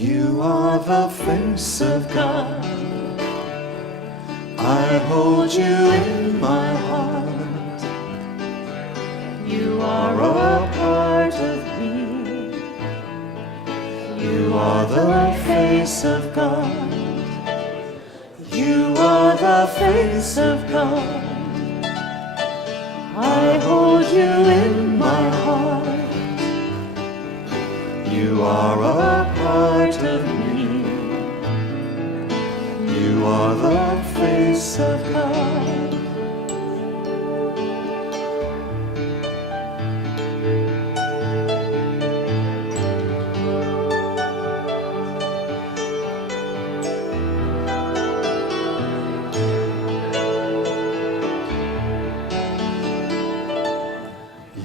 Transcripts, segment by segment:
You are the face of God. I hold you in my heart. You are a part of me. You are the face of God. You are the face of God. I hold you in my heart. You are a part of me. You are the face of God.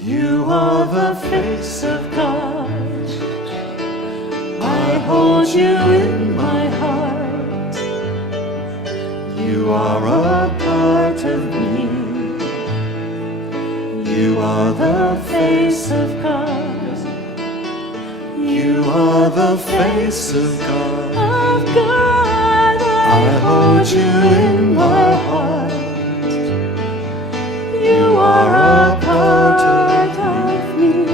You are the face of God. I hold you in my heart. You are a part of me. You are the face of God. You are the face of God. I hold you in my heart. You are a part of me.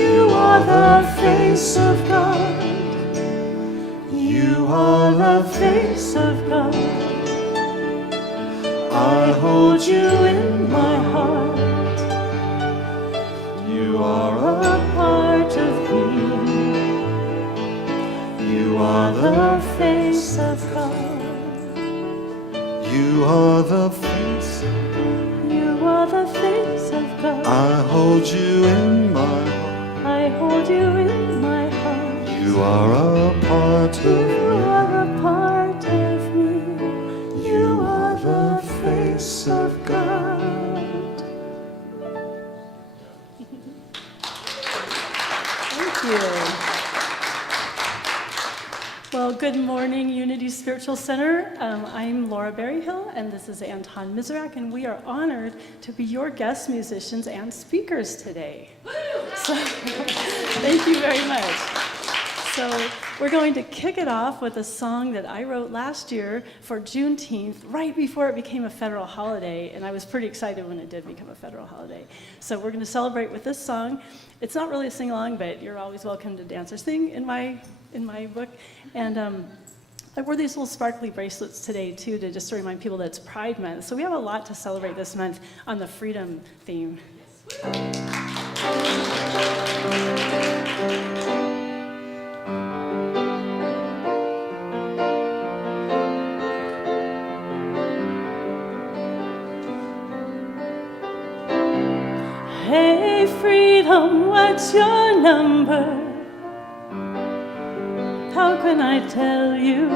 You are the face of God. You are the face of God. I hold you in my heart. You are a part of me. You are the face of God. You are the face of God. You are the face of God. I hold you in my heart. I hold you in my heart. You are a part of me. You are a part of me. You are the face of God. Thank you. Well, good morning, Unity Spiritual Center. I'm Laura Berryhill, and this is Anton Mizerak, and we are honored to be your guest musicians and speakers today. So, thank you very much. So, we're going to kick it off with a song that I wrote last year for Juneteenth, right before it became a federal holiday, and I was pretty excited when it did become a federal holiday. So we're going to celebrate with this song. It's not really a sing-along, but you're always welcome to dance or sing in my book. And I wore these little sparkly bracelets today, too, to just to remind people that it's Pride Month. So we have a lot to celebrate this month on the freedom theme. Hey, freedom, what's your number? How can I tell you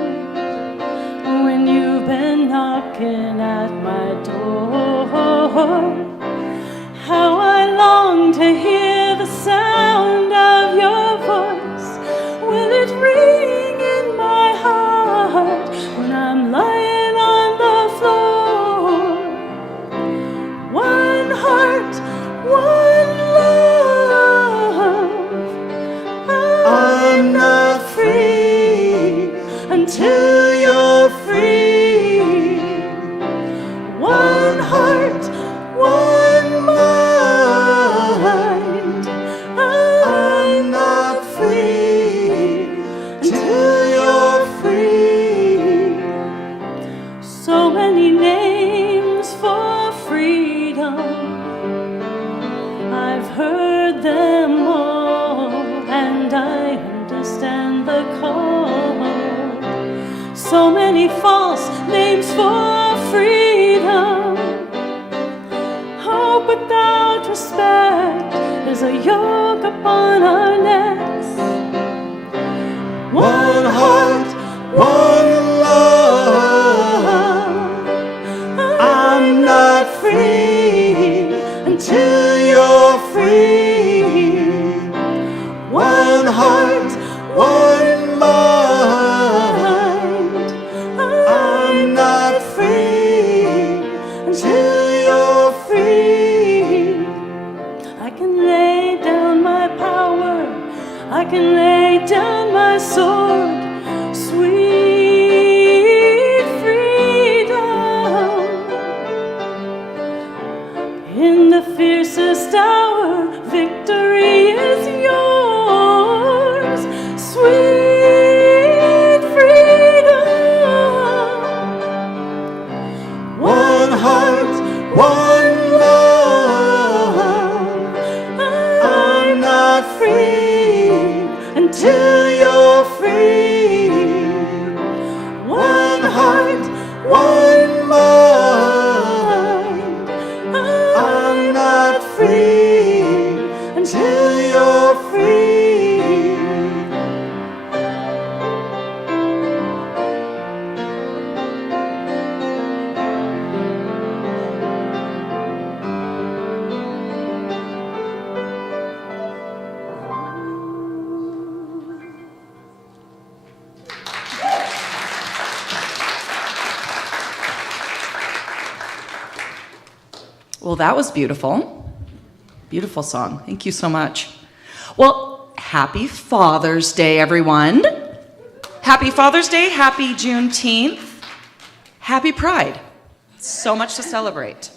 when you've been knocking at my door? How I long to hear the sound of your voice. Will it ring in my heart when I'm lying on the floor? One heart, one love. I'm not free until you're free. One heart, one mind. I'm not free until you're free. So many names for freedom, I've heard them all, and I understand the call. So many false names for freedom. Hope without respect is a yoke upon our necks. One heart, one love. I'm not free until you're free. One heart, one mind. I'm not free until you're free. I can lay down my power. I I can lay down my sword, sweet freedom. In the fiercest hour, victory is yours, sweet freedom. One heart, one love. I'm not free until you're free. One heart, one mind. I'm not free until you're free. Well, that was beautiful. Beautiful song. Thank you so much. Well, happy Father's Day, everyone. Happy Father's Day. Happy Juneteenth. Happy Pride. So much to celebrate.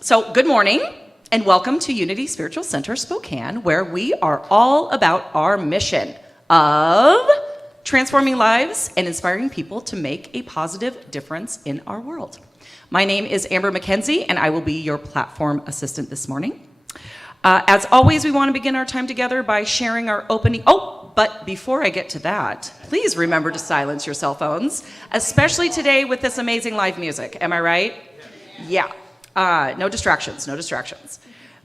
So good morning and welcome to Unity Spiritual Center Spokane, where we are all about our mission of transforming lives and inspiring people to make a positive difference in our world. My name is Amber McKenzie, and I will be your platform assistant this morning. As always, we want to begin our time together by sharing our opening. Oh, but before I get to that, please remember to silence your cell phones, especially today with this amazing live music. Am I right? Yeah. No distractions, no distractions.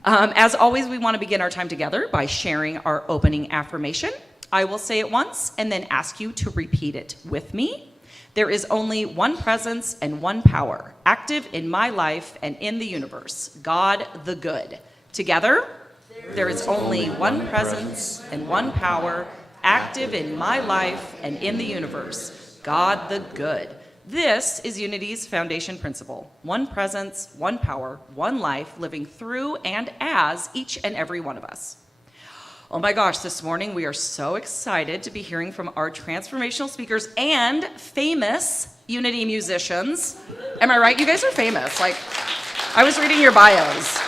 As always, we want to begin our time together by sharing our opening affirmation. I will say it once and then ask you to repeat it with me. There is only one presence and one power, active in my life and in the universe, God the Good. Together, there is only one presence and one power, active in my life and in the universe, God the Good. This is Unity's foundation principle. One presence, one power, one life, living through and as each and every one of us. Oh my gosh, this morning we are so excited to be hearing from our transformational speakers and famous Unity musicians. Am I right? You guys are famous. Like, I was reading your bios.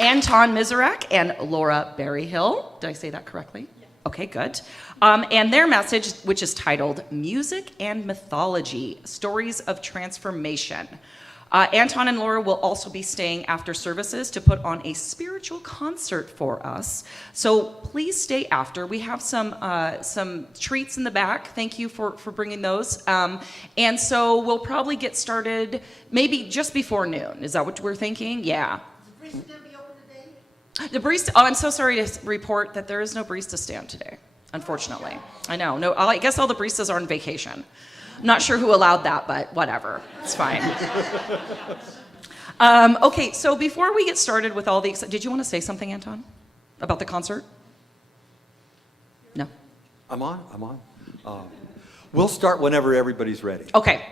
Anton Mizerak and Laura Berryhill. Did I say that correctly? Yeah. Okay, good. And their message, which is titled Music and Mythology, Stories of Transformation. Anton and Laura will also be staying after services to put on a spiritual concert for us. So please stay after. We have some treats in the back. Thank you for bringing those. And so we'll probably get started maybe just before noon. Is that what we're thinking? Yeah. Is the barista going to be open today? The barista, oh, I'm so sorry to report that there is no barista stand today, unfortunately. I know. No, I guess all the baristas are on vacation. Not sure who allowed that, but whatever. It's fine. Okay, so before we get started with all the... Did you want to say something, Anton, about the concert? No? I'm on. We'll start whenever everybody's ready. Okay.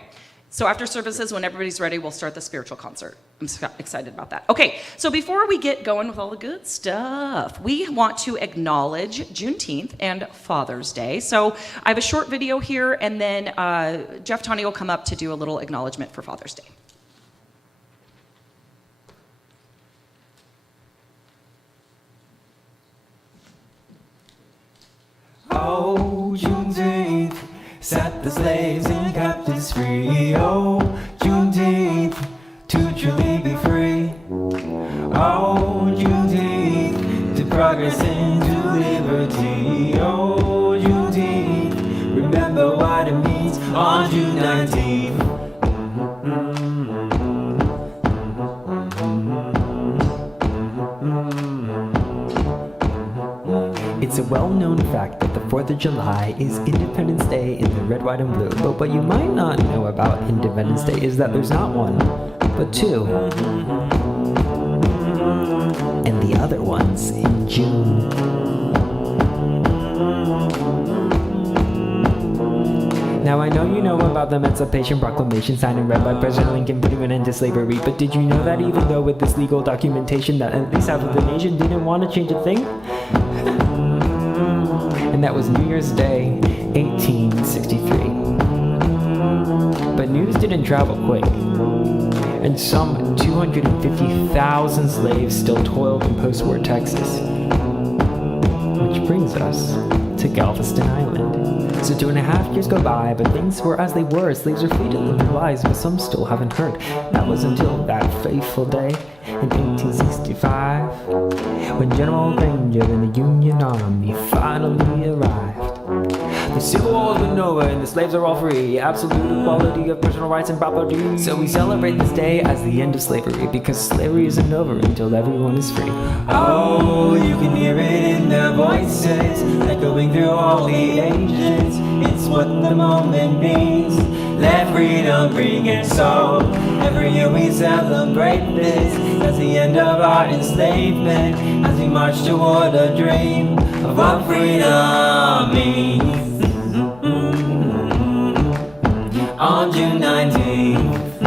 So after services, when everybody's ready, we'll start the spiritual concert. I'm excited about that. Okay, so before we get going with all the good stuff, we want to acknowledge Juneteenth and Father's Day. So I have a short video here, and then Jeff Tawney will come up to do a little acknowledgement for Father's Day. Oh, Juneteenth, set the slaves and captives free. Oh, Juneteenth, to truly be free. Oh, Juneteenth, to progress into liberty. Oh, Juneteenth, remember what it means on June 19th. It's a well-known fact that the 4th of July is Independence Day in the red, white, and blue. But what you might not know about Independence Day is that there's not one, but two. And the other one's in June. Now I know you know about the Emancipation Proclamation signed and read by President Lincoln putting an end to slavery, but did you know that even though with this legal documentation that at least half of the nation didn't want to change a thing? and that was New Year's Day, 1863. But news didn't travel quick, and some 250,000 slaves still toiled in post-war Texas. Which brings us to Galveston Island. So 2.5 years go by, but things were as they were. Slaves are free to live their lives, but some still haven't heard. That was until that fateful day in 1865, when General Granger and the Union Army finally arrived. The Civil War has been over and the slaves are all free. Absolute equality of personal rights and property. So we celebrate this day as the end of slavery, because slavery isn't over until everyone is free. Oh, you can hear it in their voices, echoing through all the ages. It's what the moment means. Let freedom ring, and so every year we celebrate this as the end of our enslavement, as we march toward a dream of what freedom means. On June 19th,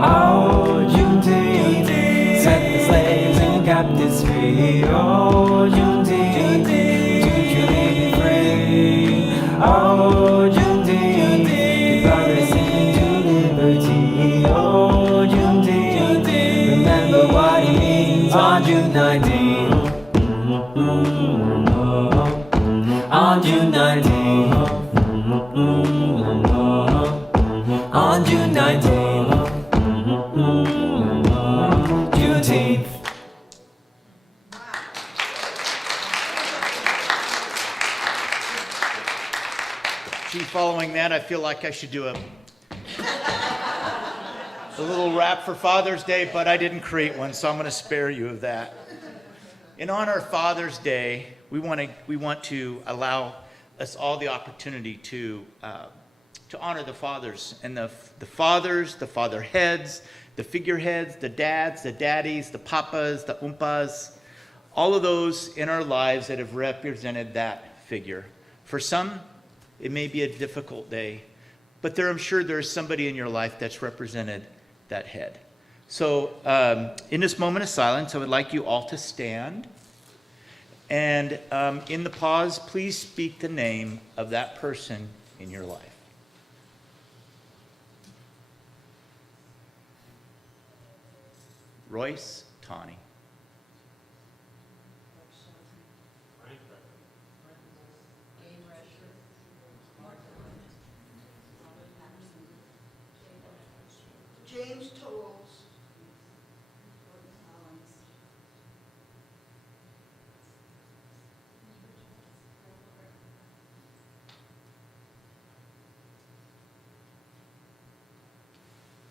oh, Juneteenth, set the slaves and captives free. Oh, Juneteenth, to truly be free. Oh, Juneteenth, give progress into liberty. Oh, Juneteenth, remember what it means. On June 19th, on June 19th. On June 19th, Juneteenth. Gee, following that, I feel like I should do a little rap for Father's Day, but I didn't create one, so I'm going to spare you of that. In honor of Father's Day, we want to allow us all the opportunity to honor the fathers, and the fathers, the father heads, the figureheads, the dads, the daddies, the papas, the umpas, all of those in our lives that have represented that figure. For some, it may be a difficult day, but I'm sure there's somebody in your life that's represented that head. So in this moment of silence, I would like you all to stand. And in the pause, please speak the name of that person in your life. Royce, Tawny. James Tolles.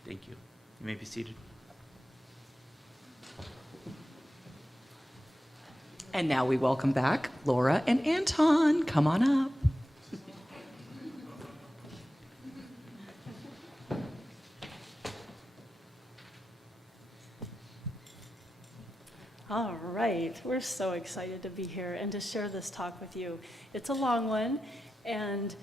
Thank you. You may be seated. And now we welcome back Laura and Anton. Come on up. All right, we're so excited to be here and to share this talk with you. It's a long one, and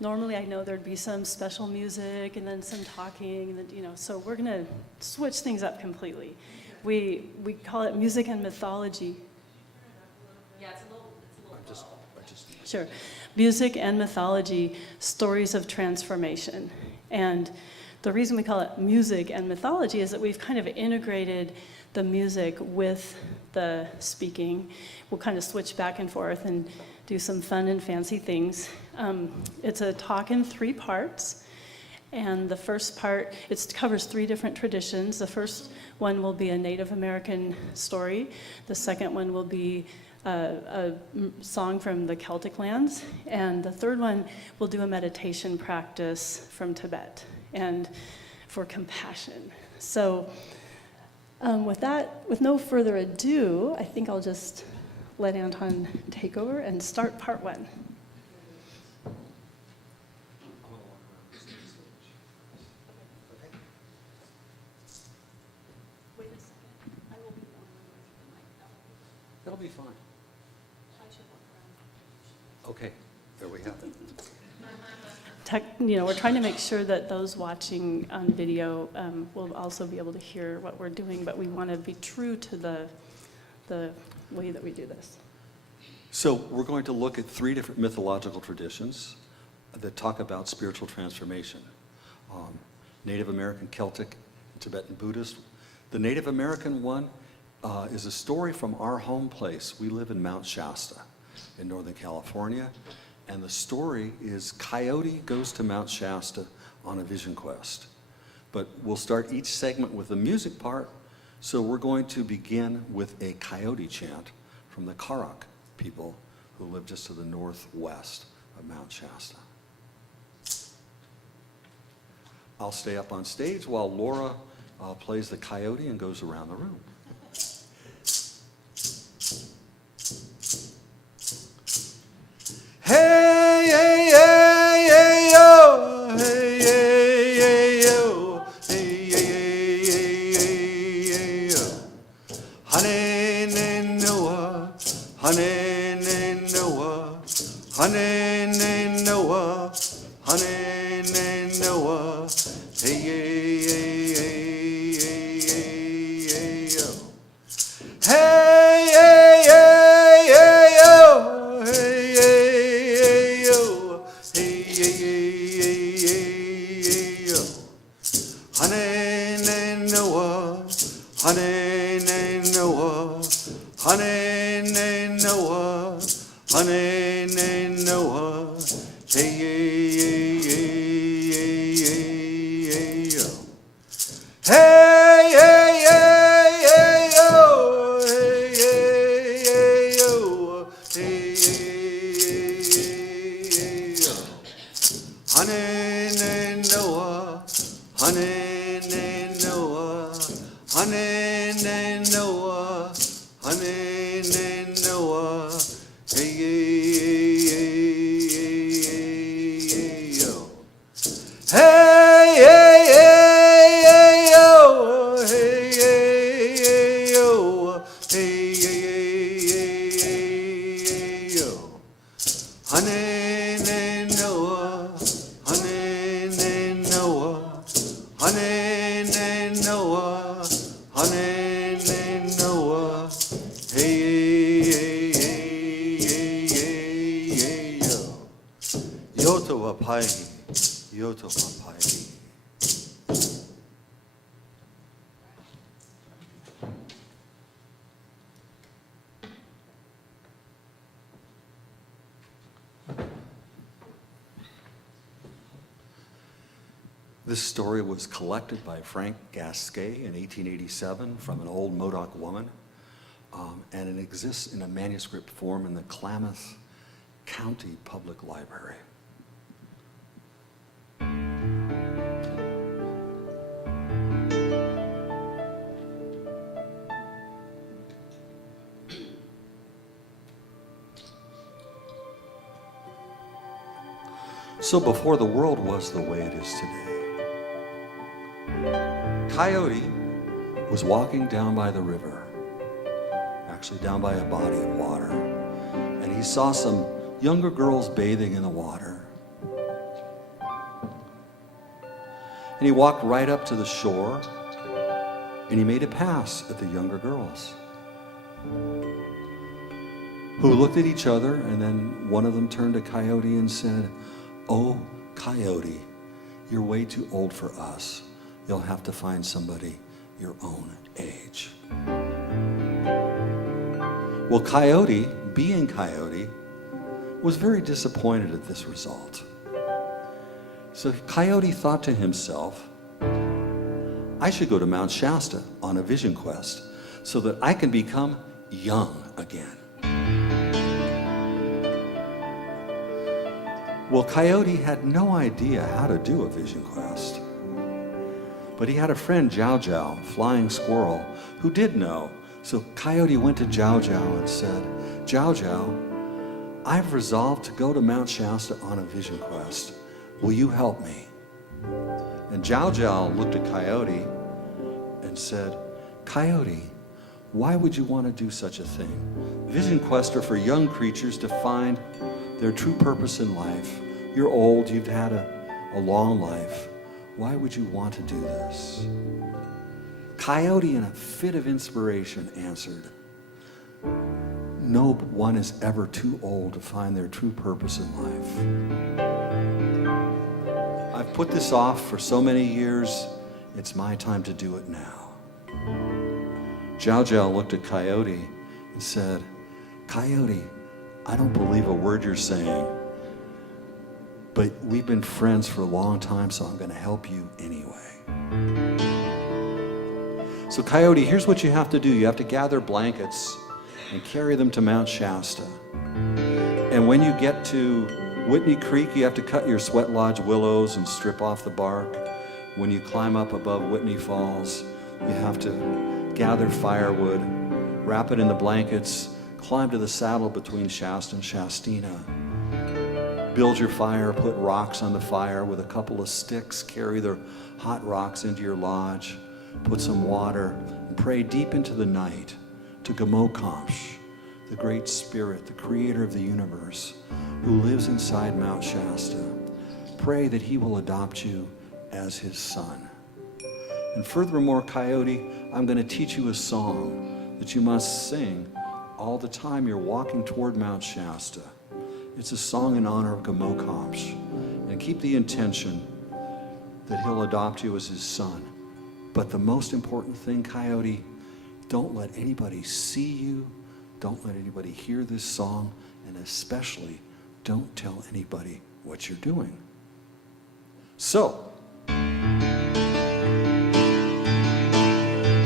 normally I know there'd be some special music and then some talking, and so we're gonna switch things up completely. We call it music and mythology. Yeah, it's a little. Sure. Music and mythology, stories of transformation. And the reason we call it music and mythology is that we've kind of integrated the music with the speaking. We'll kind of switch back and forth and do some fun and fancy things. It's a talk in 3 parts. And the first part, it covers 3 different traditions. The first one will be a Native American story. The second one will be a song from the Celtic lands. And the third one will do a meditation practice from Tibet and for compassion. So with no further ado, I think I'll just let Anton take over and start part 1. Wait a second. I will be on the mic. That'll be fine. I should walk around. Okay, there we have it. We're trying to make sure that those watching on video will also be able to hear what we're doing, but we want to be true to the the way that we do this. So we're going to look at 3 different mythological traditions that talk about spiritual transformation. Native American, Celtic, Tibetan Buddhist. The Native American one is a story from our home place. We live in Mount Shasta in Northern California. And the story is Coyote goes to Mount Shasta on a vision quest. But we'll start each segment with the music part. So we're going to begin with a coyote chant from the Karak people who live just to the northwest of Mount Shasta. I'll stay up on stage while Laura plays the coyote and goes around the room. Hey, hey, hey, hey, yo, hey, hey, hey, yo, hey, hey, hey, hey, hey, yo. Honey, Noah, honey, Noah, honey, Noah, honey, Noah, hey, hey, hey, hey, hey, hey, hey, yo. Hey, hey, hey, hey, yo, hey, hey, hey, yo, hey, hey, hey, hey, hey, yo. Honey, Noah, honey, Noah, honey, Noah, honey, Noah, hey, hey, hey, hey, hey, hey, yo. Hey, hey, hey, hey, yo, hey, hey, hey, yo, hey, hey, hey, hey, yo. Honey, Noah, honey, Noah, honey, Noah, honey, Noah, hey, hey, hey, hey, hey, hey, yo. Hey, hey, hey, hey, yo, hey, hey, hey, yo, hey, hey, hey, hey, hey, yo. Honey, Noah, honey, Noah, honey, Noah, honey, Noah, hey, hey, hey, hey, hey, hey, yo. Yoto Apai, Yoto Apai. This story was collected by Frank Gasquet in 1887 from an old Modoc woman, and it exists in a manuscript form in the Klamath County Public Library. So before the world was the way it is today, Coyote was walking down by the river, actually down by a body of water, and he saw some younger girls bathing in the water. And he walked right up to the shore, and he made a pass at the younger girls, who looked at each other, and then one of them turned to Coyote and said, "Oh, Coyote, you're way too old for us. You'll have to find somebody your own age." Well, Coyote, being Coyote, was very disappointed at this result. So Coyote thought to himself, I should go to Mount Shasta on a vision quest so that I can become young again. Well, Coyote had no idea how to do a vision quest. But he had a friend, Jow Jow, Flying Squirrel, who did know. So Coyote went to Jow Jow and said, "Jow Jow, I've resolved to go to Mount Shasta on a vision quest. Will you help me?" And Jow Jow looked at Coyote and said, "Coyote, why would you want to do such a thing? Vision quests are for young creatures to find their true purpose in life. You're old, you've had a long life. Why would you want to do this?" Coyote, in a fit of inspiration, answered, no one is ever too old to find their true purpose in life. I've put this off for so many years, it's my time to do it now. Jiao Jiao looked at Coyote and said, Coyote, I don't believe a word you're saying, but we've been friends for a long time, so I'm going to help you anyway. So Coyote, here's what you have to do. You have to gather blankets and carry them to Mount Shasta. And when you get to Whitney Creek, you have to cut your Sweat Lodge willows and strip off the bark. When you climb up above Whitney Falls, you have to gather firewood, wrap it in the blankets, climb to the saddle between Shasta and Shastina. Build your fire, put rocks on the fire with a couple of sticks, carry the hot rocks into your lodge, put some water, and pray deep into the night to Gamokamsh, the great spirit, the creator of the universe, who lives inside Mount Shasta. Pray that he will adopt you as his son. And furthermore, Coyote, I'm going to teach you a song that you must sing all the time you're walking toward Mount Shasta. It's a song in honor of Gamokamsh. And keep the intention that he'll adopt you as his son. But the most important thing, Coyote, don't let anybody see you. Don't let anybody hear this song. And especially, don't tell anybody what you're doing. So,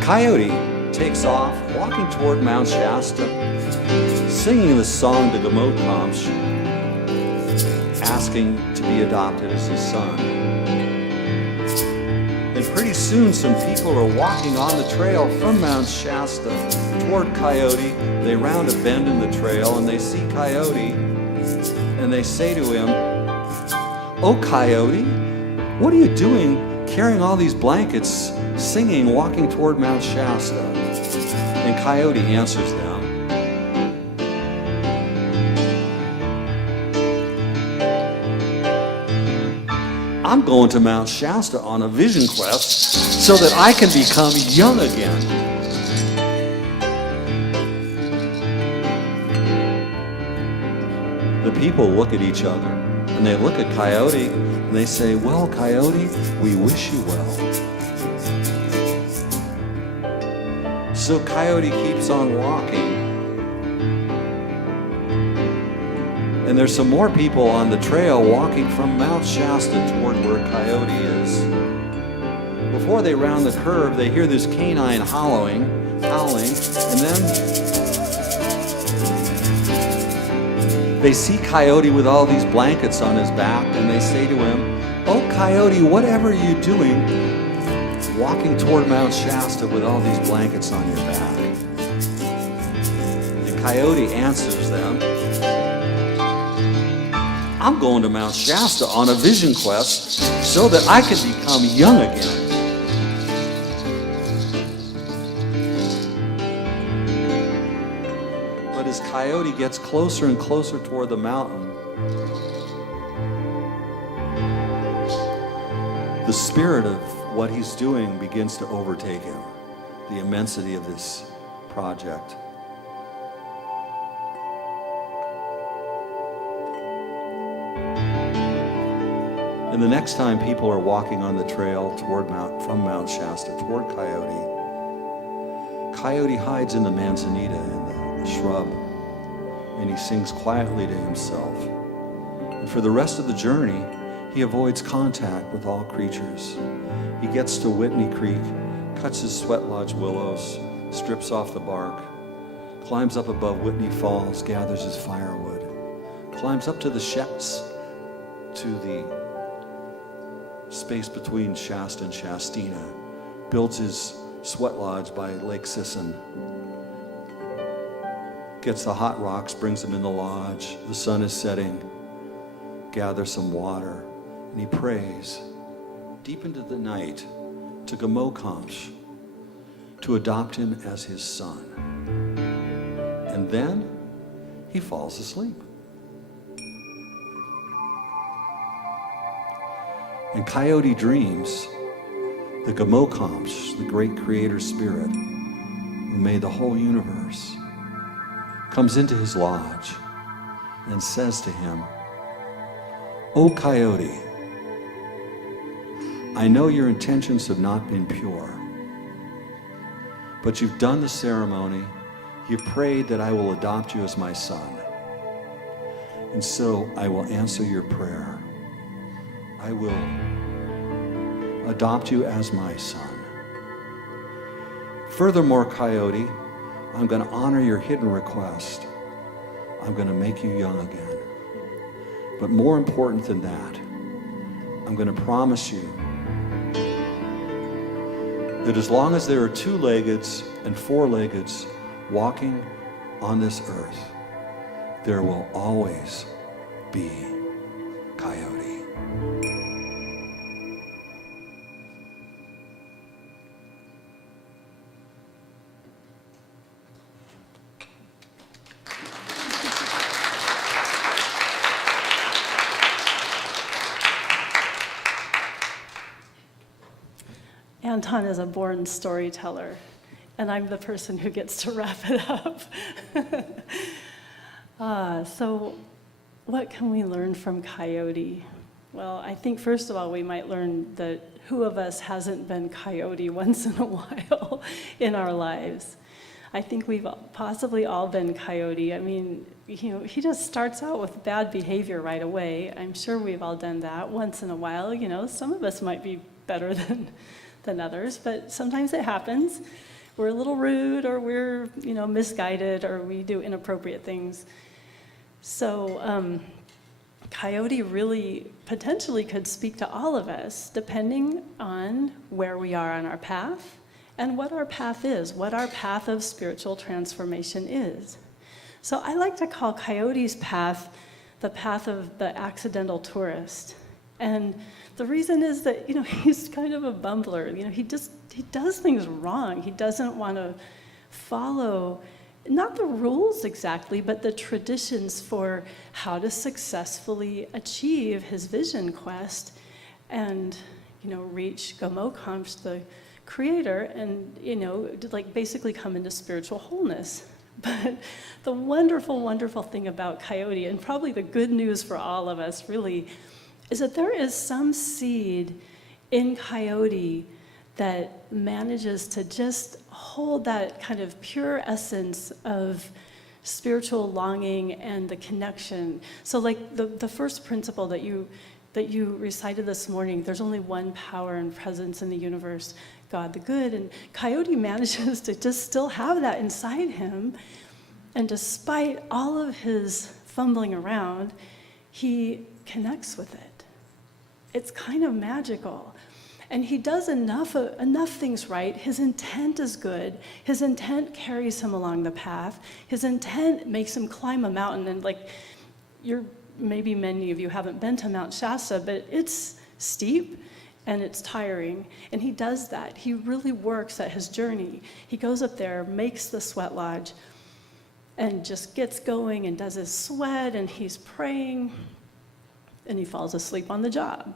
Coyote takes off, walking toward Mount Shasta, singing the song to Gamokamsh, asking to be adopted as his son. And pretty soon some people are walking on the trail from Mount Shasta toward Coyote. They round a bend in the trail and they see Coyote and they say to him, "Oh, Coyote, what are you doing carrying all these blankets, singing, walking toward Mount Shasta?" And Coyote answers them, "I'm going to Mount Shasta on a vision quest so that I can become young again." The people look at each other and they look at Coyote and they say, "Well, Coyote, we wish you well." So Coyote keeps on walking. And there's some more people on the trail walking from Mount Shasta toward where Coyote is. Before they round the curve, they hear this canine howling, and then they see Coyote with all these blankets on his back, and they say to him, "Oh, Coyote, whatever are you doing walking toward Mount Shasta with all these blankets on your back?" And Coyote answers them, "I'm going to Mount Shasta on a vision quest so that I can become young again." But as Coyote gets closer and closer toward the mountain, the spirit of what he's doing begins to overtake him, the immensity of this project. And the next time people are walking on the trail from Mount Shasta toward Coyote, Coyote hides in the manzanita in the shrub, and he sings quietly to himself. And for the rest of the journey, he avoids contact with all creatures. He gets to Whitney Creek, cuts his Sweat Lodge willows, strips off the bark, climbs up above Whitney Falls, gathers his firewood, climbs up to the space between Shasta and Shastina, builds his Sweat Lodge by Lake Sisson, gets the hot rocks, brings them in the lodge. The sun is setting, gathers some water, and he prays deep into the night to Gamokamsh to adopt him as his son. And then he falls asleep. And Coyote dreams that Gamokamsh, the great creator spirit who made the whole universe, comes into his lodge and says to him, "O coyote, I know your intentions have not been pure, but you've done the ceremony, you've prayed that I will adopt you as my son, and so I will answer your prayer. I will adopt you as my son. Furthermore, coyote, I'm going to honor your hidden request. I'm going to make you young again. But more important than that, I'm going to promise you that as long as there are two-leggeds and four-leggeds walking on this earth, there will always be coyote." Anton is a born storyteller, and I'm the person who gets to wrap it up. So what can we learn from coyote? Well, I think first of all, we might learn that who of us hasn't been coyote once in a while in our lives? I think we've possibly all been coyote. I mean, he just starts out with bad behavior right away. I'm sure we've all done that once in a while. Some of us might be better than others, but sometimes it happens. We're a little rude, or we're, misguided, or we do inappropriate things. So coyote really potentially could speak to all of us, depending on where we are on our path and what our path is, what our path of spiritual transformation is. So I like to call coyote's path the path of the accidental tourist. And the reason is that, he's kind of a bumbler. He does things wrong. He doesn't want to follow, not the rules exactly, but the traditions for how to successfully achieve his vision quest and, reach Gomokamsh, the creator, and, basically come into spiritual wholeness. But the wonderful, wonderful thing about coyote, and probably the good news for all of us, really, is that there is some seed in coyote that manages to just hold that kind of pure essence of spiritual longing and the connection. So like the first principle that you recited this morning, there's only one power and presence in the universe, God the good. And coyote manages to just still have that inside him. And despite all of his fumbling around, he connects with it. It's kind of magical. And he does enough things right. His intent is good. His intent carries him along the path. His intent makes him climb a mountain. And maybe many of you haven't been to Mount Shasta, but it's steep and it's tiring. And he does that. He really works at his journey. He goes up there, makes the sweat lodge, and just gets going and does his sweat, and he's praying, and he falls asleep on the job.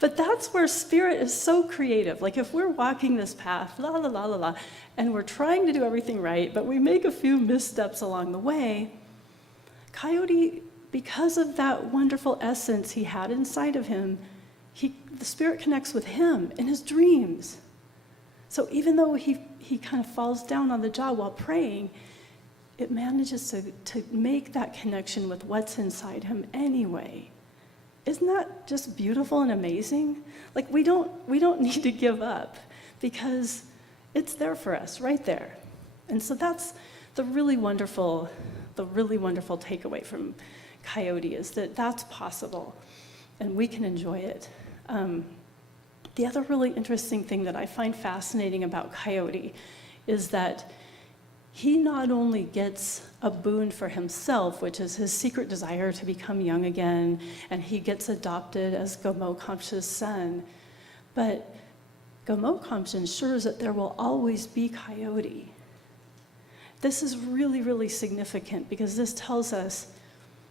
But that's where spirit is so creative. Like if we're walking this path, la la la la la, and we're trying to do everything right, but we make a few missteps along the way, coyote, because of that wonderful essence he had inside of him, the spirit connects with him in his dreams. So even though he kind of falls down on the job while praying, it manages to make that connection with what's inside him anyway. Isn't that just beautiful and amazing? Like we don't need to give up because it's there for us, right there. And so that's the really wonderful takeaway from coyote, is that that's possible and we can enjoy it. The other really interesting thing that I find fascinating about coyote is that he not only gets a boon for himself, which is his secret desire to become young again, and he gets adopted as Gomokamsh's son, but Gomokamsh ensures that there will always be coyote. This is really, really significant because this tells us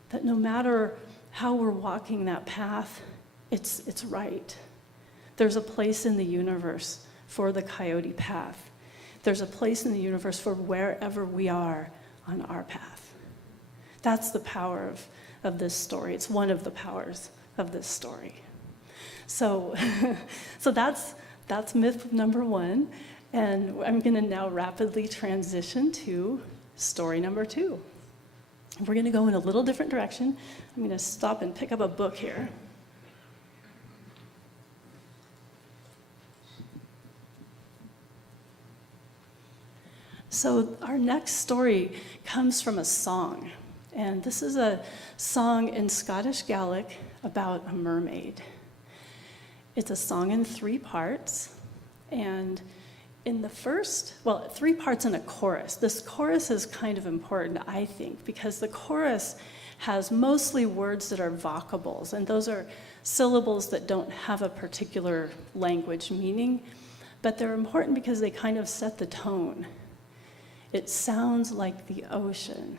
that no matter how we're walking that path, it's right. There's a place in the universe for the coyote path. There's a place in the universe for wherever we are on our path. That's the power of this story. It's one of the powers of this story. So, so that's myth number one. And I'm going to now rapidly transition to story number two. We're going to go in a little different direction. I'm going to stop and pick up a book here. So our next story comes from a song. And this is a song in Scottish Gaelic about a mermaid. It's a song in 3 parts. And in the first, 3 parts and a chorus. This chorus is kind of important, I think, because the chorus has mostly words that are vocables, and those are syllables that don't have a particular language meaning, but they're important because they kind of set the tone. It sounds like the ocean.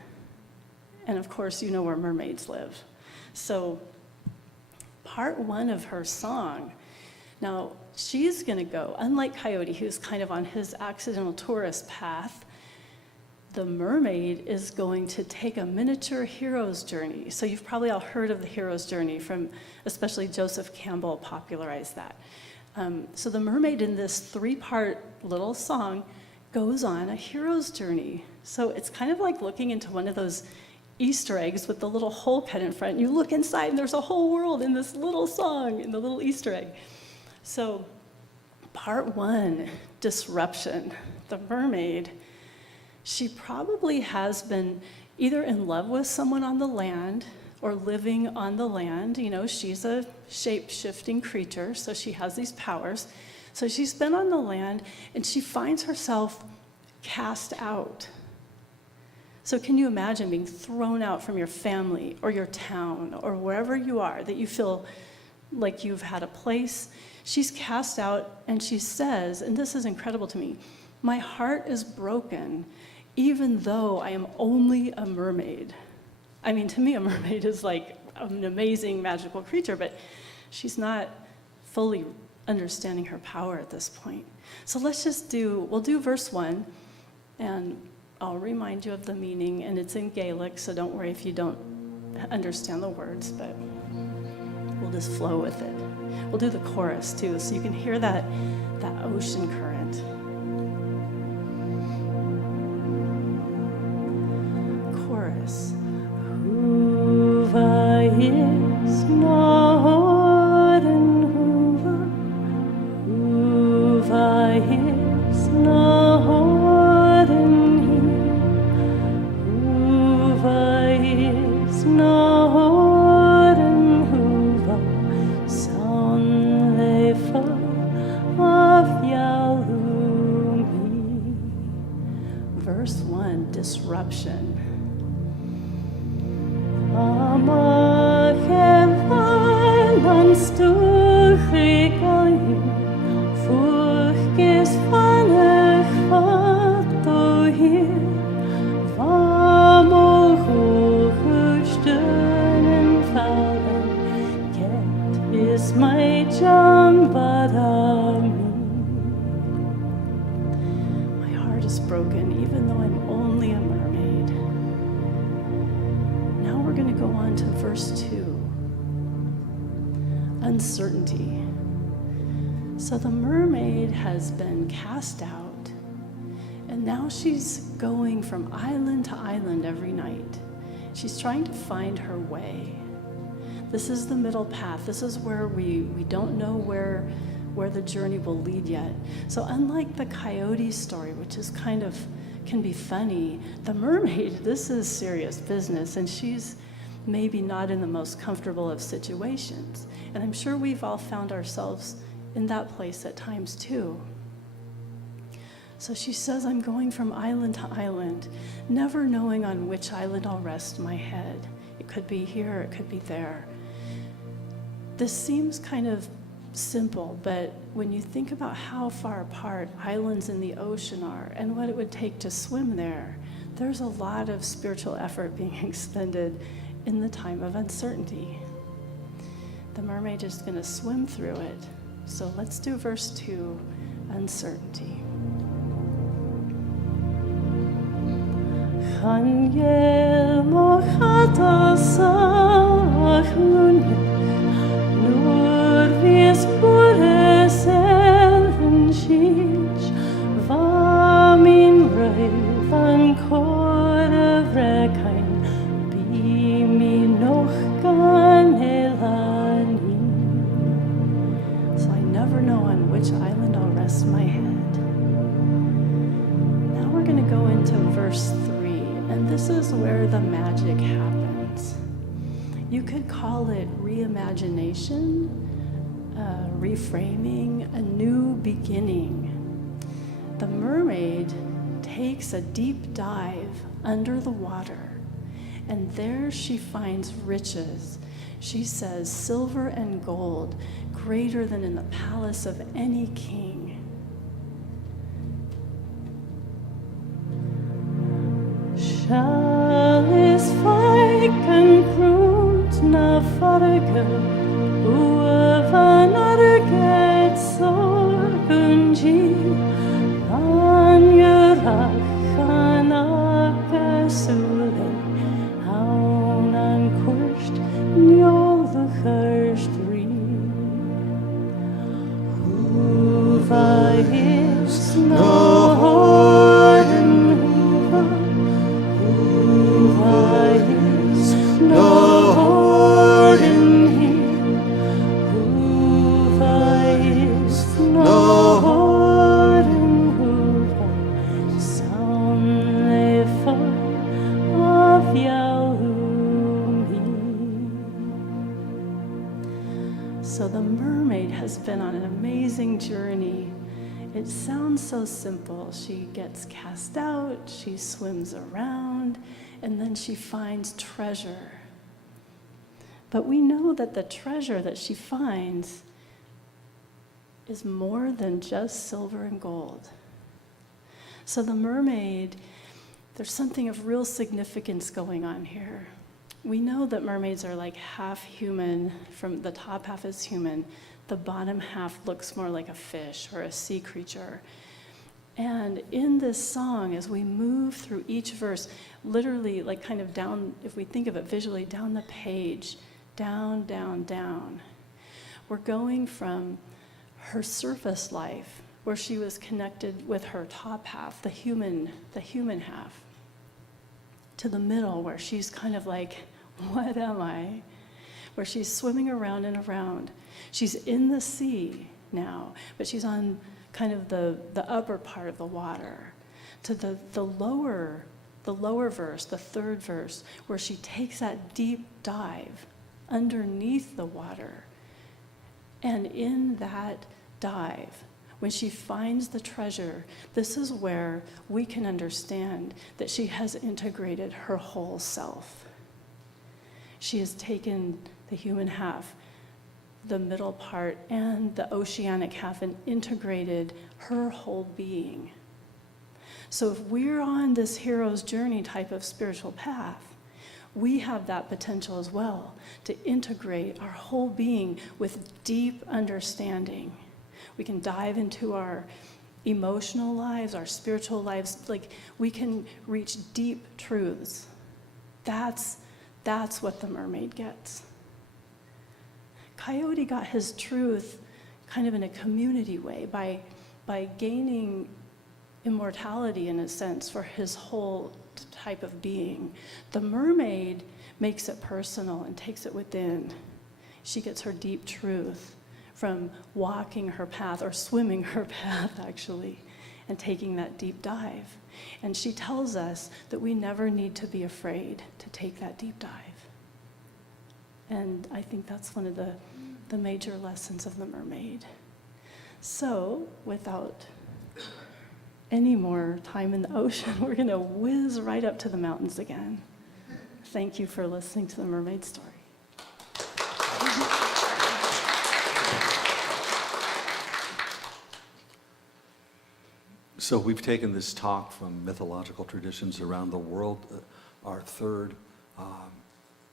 And of course, you know where mermaids live. So part 1 of her song, now she's going to go, unlike Coyote, who's kind of on his accidental tourist path, the mermaid is going to take a miniature hero's journey. So you've probably all heard of the hero's journey from, especially Joseph Campbell popularized that. So the mermaid in this 3-part little song goes on a hero's journey. So it's kind of like looking into one of those Easter eggs with the little hole cut in front. You look inside and there's a whole world in this little song, in the little Easter egg. So part 1, disruption. The mermaid, she probably has been either in love with someone on the land or living on the land. You know, she's a shape-shifting creature, so she has these powers. So she's been on the land, and she finds herself cast out. So can you imagine being thrown out from your family or your town or wherever you are that you feel like you've had a place? She's cast out, and she says, and this is incredible to me, "My heart is broken, even though I am only a mermaid." I mean, to me, a mermaid is like an amazing magical creature, but she's not fully understanding her power at this point. So we'll do verse 1, and I'll remind you of the meaning, and it's in Gaelic, so don't worry if you don't understand the words, but we'll just flow with it. We'll do the chorus too, so you can hear that ocean current. Chorus. Huva is Norden Huva. Huva is Norden Huva is Norden Huva. Sonlefa of Yalumi. Verse 1, disruption. My heart is broken, even though I'm only a mermaid. Now we're going to go on to verse 2. Uncertainty. So the mermaid has been cast out, and now she's going from island to island every night. She's trying to find her way. This is the middle path. This is where we don't know where the journey will lead yet. So unlike the coyote story, which is can be funny, the mermaid, this is serious business, and she's maybe not in the most comfortable of situations. And I'm sure we've all found ourselves in that place at times too. So she says, I'm going from island to island, never knowing on which island I'll rest my head. It could be here, it could be there. This seems kind of simple, but when you think about how far apart islands in the ocean are and what it would take to swim there, there's a lot of spiritual effort being expended in the time of uncertainty. The mermaid is going to swim through it. So let's do verse 2, uncertainty. Chaniel mochatasach lunyet, nur vis bures elvenschich, vam in van korevrekein, bi mi noch gan elani. So I never know on which island I'll rest my head. Now we're going to go into verse 3, and this is where the magic happens. You could call it reimagination, reframing, a new beginning. The mermaid takes a deep dive under the water, and there she finds riches. She says, silver and gold, greater than in the palace of any king. Chalice feiken krunt na farge, uvan arget sorgunji, angerachan akesule, haunan kurst njol the kirst reed. Huva is no horden huva, huva is no horden here, huva is no horden huva, samle for av Yahumi. So the mermaid has been on an amazing journey. It sounds so simple. She gets cast out, she swims around, and then she finds treasure. But we know that the treasure that she finds is more than just silver and gold. So the mermaid, there's something of real significance going on here. We know that mermaids are like half human, from the top half is human, the bottom half looks more like a fish or a sea creature. And in this song, as we move through each verse, literally like kind of down, if we think of it visually, down the page, down, down, down, we're going from her surface life, where she was connected with her top half, the human half, to the middle, where she's kind of like, what am I? Where she's swimming around and around. She's in the sea now, but she's on kind of the upper part of the water, to the lower verse, the third verse, where she takes that deep dive underneath the water. And in that dive, when she finds the treasure, this is where we can understand that she has integrated her whole self. She has taken the human half, the middle part, and the oceanic half, and integrated her whole being. So if we're on this hero's journey type of spiritual path, we have that potential as well to integrate our whole being with deep understanding. We can dive into our emotional lives, our spiritual lives, like we can reach deep truths. That's what the mermaid gets. Coyote got his truth kind of in a community way by gaining immortality in a sense for his whole type of being. The mermaid makes it personal and takes it within. She gets her deep truth from walking her path, or swimming her path actually, and taking that deep dive. And she tells us that we never need to be afraid to take that deep dive. And I think that's one of the major lessons of the mermaid. So, without any more time in the ocean, we're going to whiz right up to the mountains again. Thank you for listening to the mermaid story. So we've taken this talk from mythological traditions around the world. Our third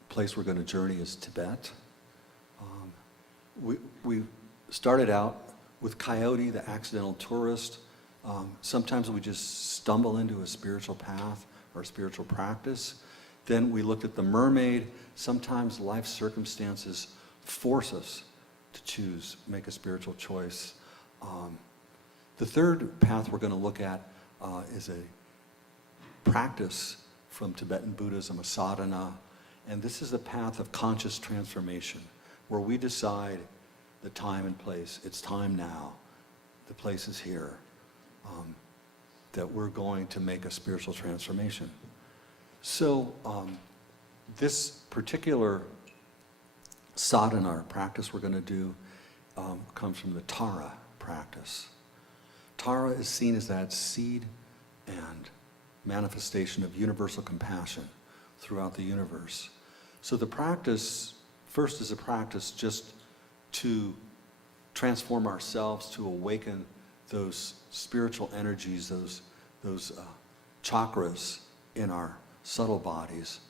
place we're going to journey is Tibet. We started out with Coyote, the accidental tourist. Sometimes we just stumble into a spiritual path our spiritual practice. Then we looked at the mermaid. Sometimes life circumstances force us to choose, make a spiritual choice. The third path we're going to look at is a practice from Tibetan Buddhism, a sadhana. And this is the path of conscious transformation, where we decide the time and place. It's time now. The place is here. That we're going to make a spiritual transformation. So this particular sadhana, or practice we're going to do, comes from the Tara practice. Tara is seen as that seed and manifestation of universal compassion throughout the universe. So the practice, first is a practice just to transform ourselves, to awaken those spiritual energies, those chakras in our subtle bodies,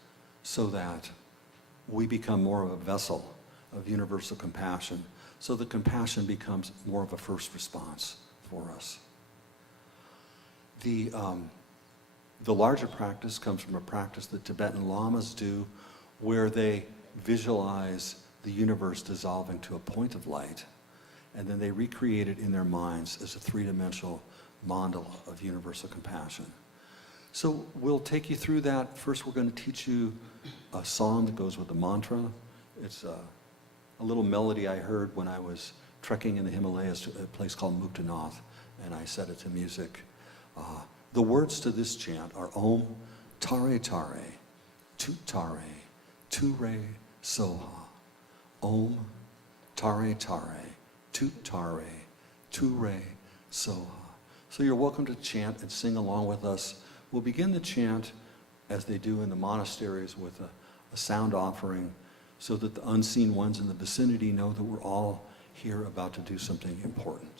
so that we become more of a vessel of universal compassion. So the compassion becomes more of a first response for us. The larger practice comes from a practice that Tibetan lamas do, where they visualize the universe dissolving to a point of light, and then they recreate it in their minds as a three-dimensional mandala of universal compassion. So we'll take you through that. First, we're going to teach you a song that goes with the mantra. It's a little melody I heard when I was trekking in the Himalayas to a place called Muktanath, and I set it to music. The words to this chant are Om Tare Tare, Tut Tare, Ture Soha. Om Tare Tare, Tut Tare, Ture Soha. So you're welcome to chant and sing along with us. We'll begin the chant as they do in the monasteries with a sound offering, so that the unseen ones in the vicinity know that we're all here about to do something important.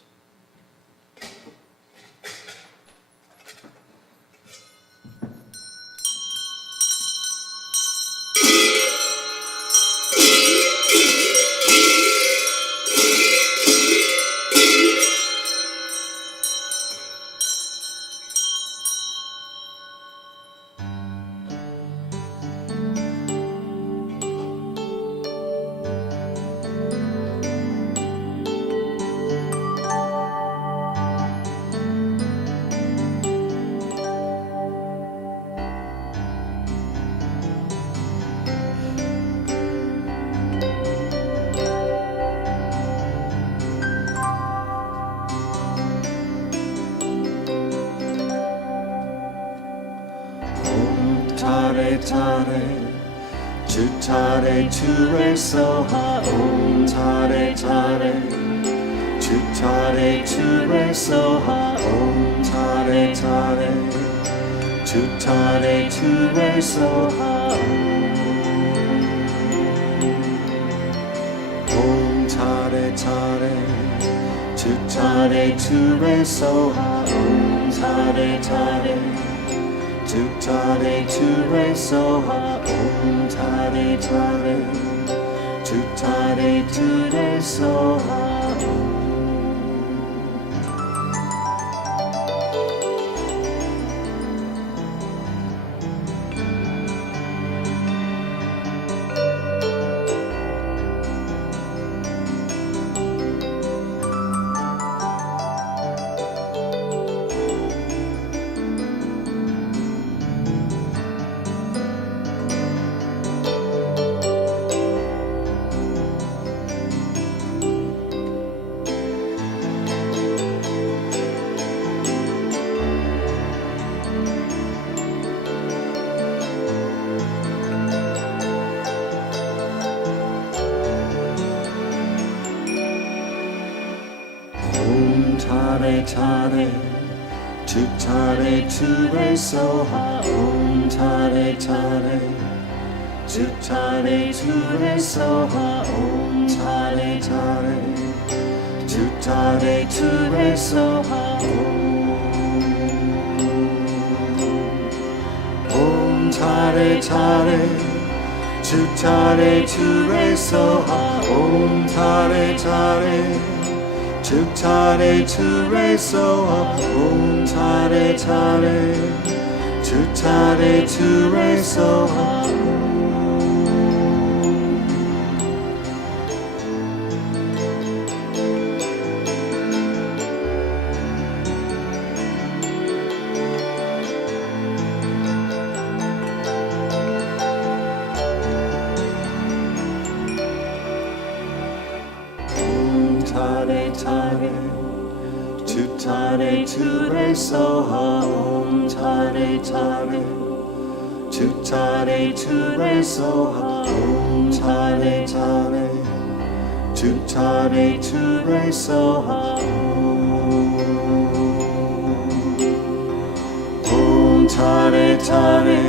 Tare Tare, Tutare Ture Soha. Om Tare Tare, Tutare Ture Soha. Om Tare Tare, Tutare Ture Soha. Om Tare Tare, Tutare Ture Soha. Om Tare Tare, Tutare Ture Soha. Om Tare Tare, Tutare Ture Soha. Tare Tare, Tutare Ture Soha. Om Tare Tare, Tutare Ture Soha. Om Tare Tare, Tutare Ture Soha. Om Tare Tare, Tutare Ture Soha. Om Tare Tare, Tutare Ture Soha. Om Tare Tare, Tutare tare tu re so ha. Tare tare, tu tare tu re so ha. Om tare tare, tu tare tu re so ha. Om tare tare, tu tare tu re so ha. Om tare tare,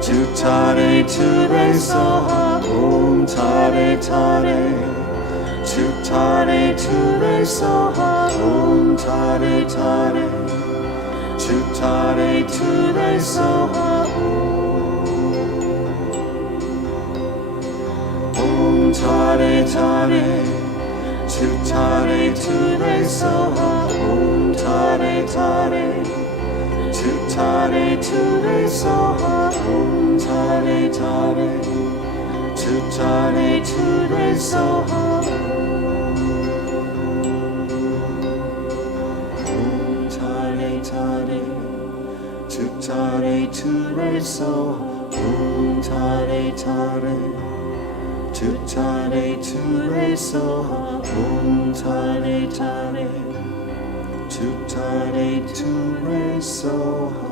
tu tare tu re so ha. Om tare tare, tu tare tu re so ha. Om tare tare, tu tare tu re so ha. Om tare tare, tu tare tu re so ha. Om tare tare, tu tare tu re so ha. Om tare tare, tu tare tu re so ha. Tu tare tu re so ha. Om tare tare, tu tare tu re so ha. Om tare tare, tu tare tu re so ha.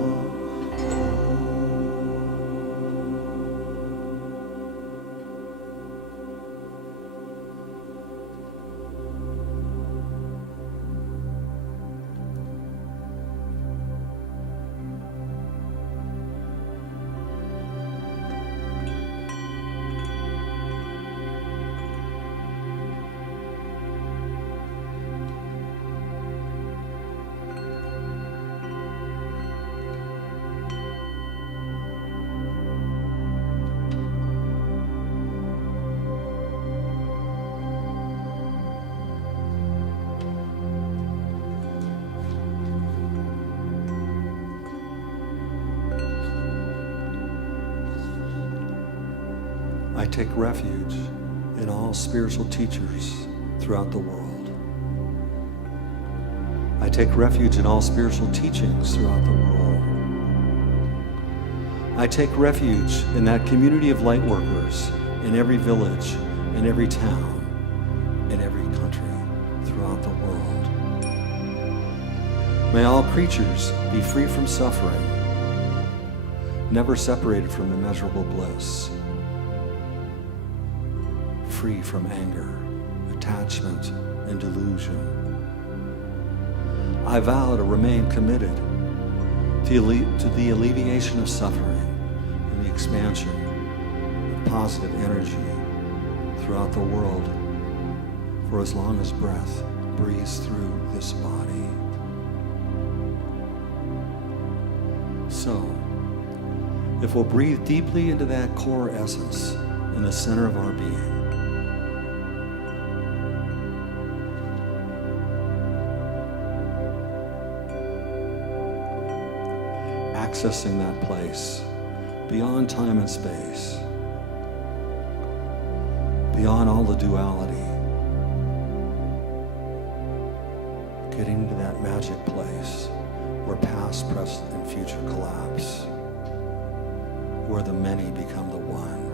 I take refuge in all spiritual teachers throughout the world. I take refuge in all spiritual teachings throughout the world. I take refuge in that community of light workers in every village, in every town, in every country throughout the world. May all creatures be free from suffering, never separated from immeasurable bliss, free from anger, attachment, and delusion. I vow to remain committed to the alleviation of suffering and the expansion of positive energy throughout the world for as long as breath breathes through this body. So, if we'll breathe deeply into that core essence in the center of our being, accessing that place beyond time and space, beyond all the duality, getting to that magic place where past, present, and future collapse, where the many become the one.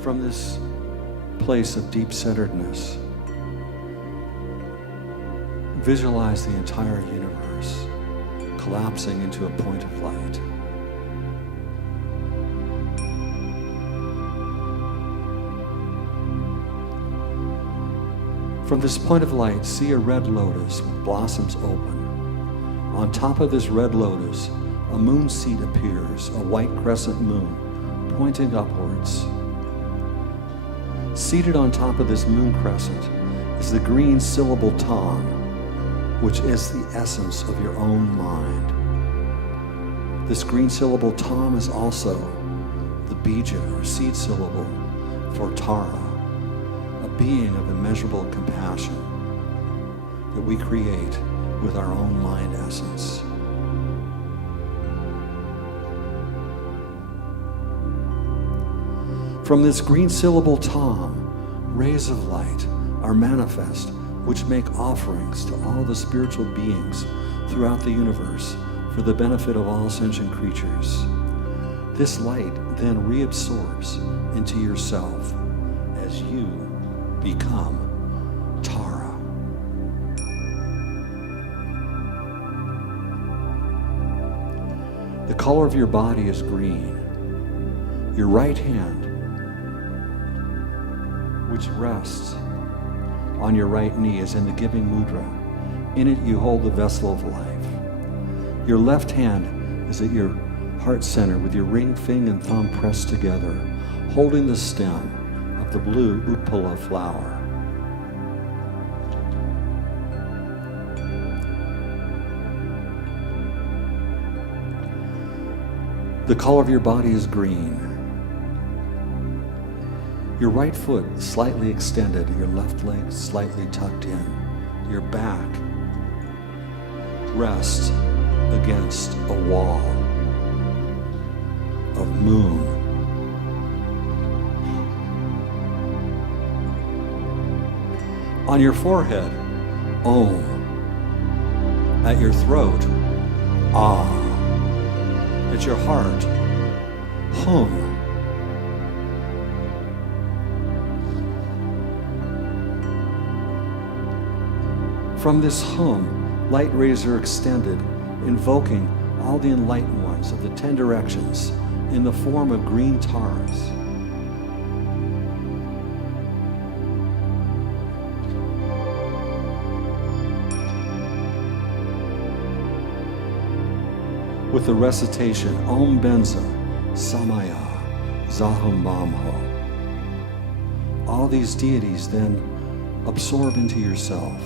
From this place of deep-centeredness, visualize the entire universe collapsing into a point of light. From this point of light, see a red lotus with blossoms open. On top of this red lotus, a moon seat appears, a white crescent moon pointing upwards. Seated on top of this moon crescent is the green syllable Tom, which is the essence of your own mind. This green syllable Tom is also the bija or seed syllable for Tara, a being of immeasurable compassion that we create with our own mind essence. From this green syllable Tom, rays of light are manifest, which make offerings to all the spiritual beings throughout the universe for the benefit of all sentient creatures. This light then reabsorbs into yourself as you become Tara. The color of your body is green. Your right hand, which rests on your right knee, is in the giving mudra. In it you hold the vessel of life. Your left hand is at your heart center with your ring, finger, and thumb pressed together, holding the stem of the blue Utpala flower. The color of your body is green. Your right foot slightly extended, your left leg slightly tucked in. Your back rests against a wall of moon. On your forehead, Om. At your throat, Ah. At your heart, Hum. From this hum, light rays are extended, invoking all the enlightened ones of the 10 directions in the form of green taras. With the recitation Om Benza Samaya Zahum Bamho. All these deities then absorb into yourself.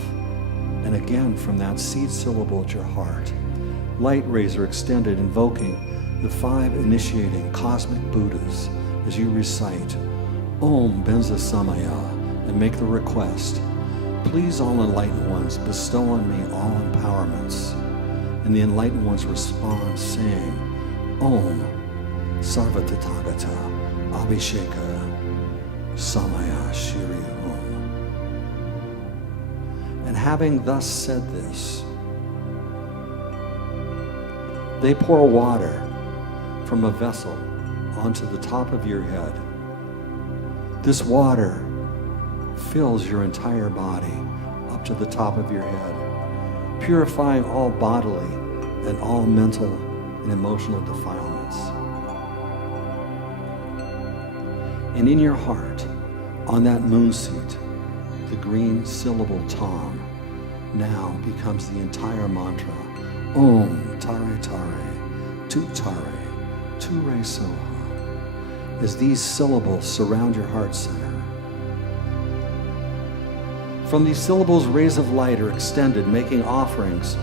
And again, from that seed syllable at your heart, light rays are extended, invoking the 5 initiating cosmic Buddhas as you recite Om Benza Samaya and make the request, please all enlightened ones bestow on me all empowerments. And the enlightened ones respond saying, Om Sarvatathagata Abhisheka Samaya Shiri Om. And having thus said this, they pour water from a vessel onto the top of your head. This water fills your entire body up to the top of your head, purifying all bodily and all mental and emotional defilements. And in your heart, on that moon seat, the green syllable Tom now becomes the entire mantra. Om Tare Tare, Tu Tare, Tu Re Soha. As these syllables surround your heart center. From these syllables, rays of light are extended, making offerings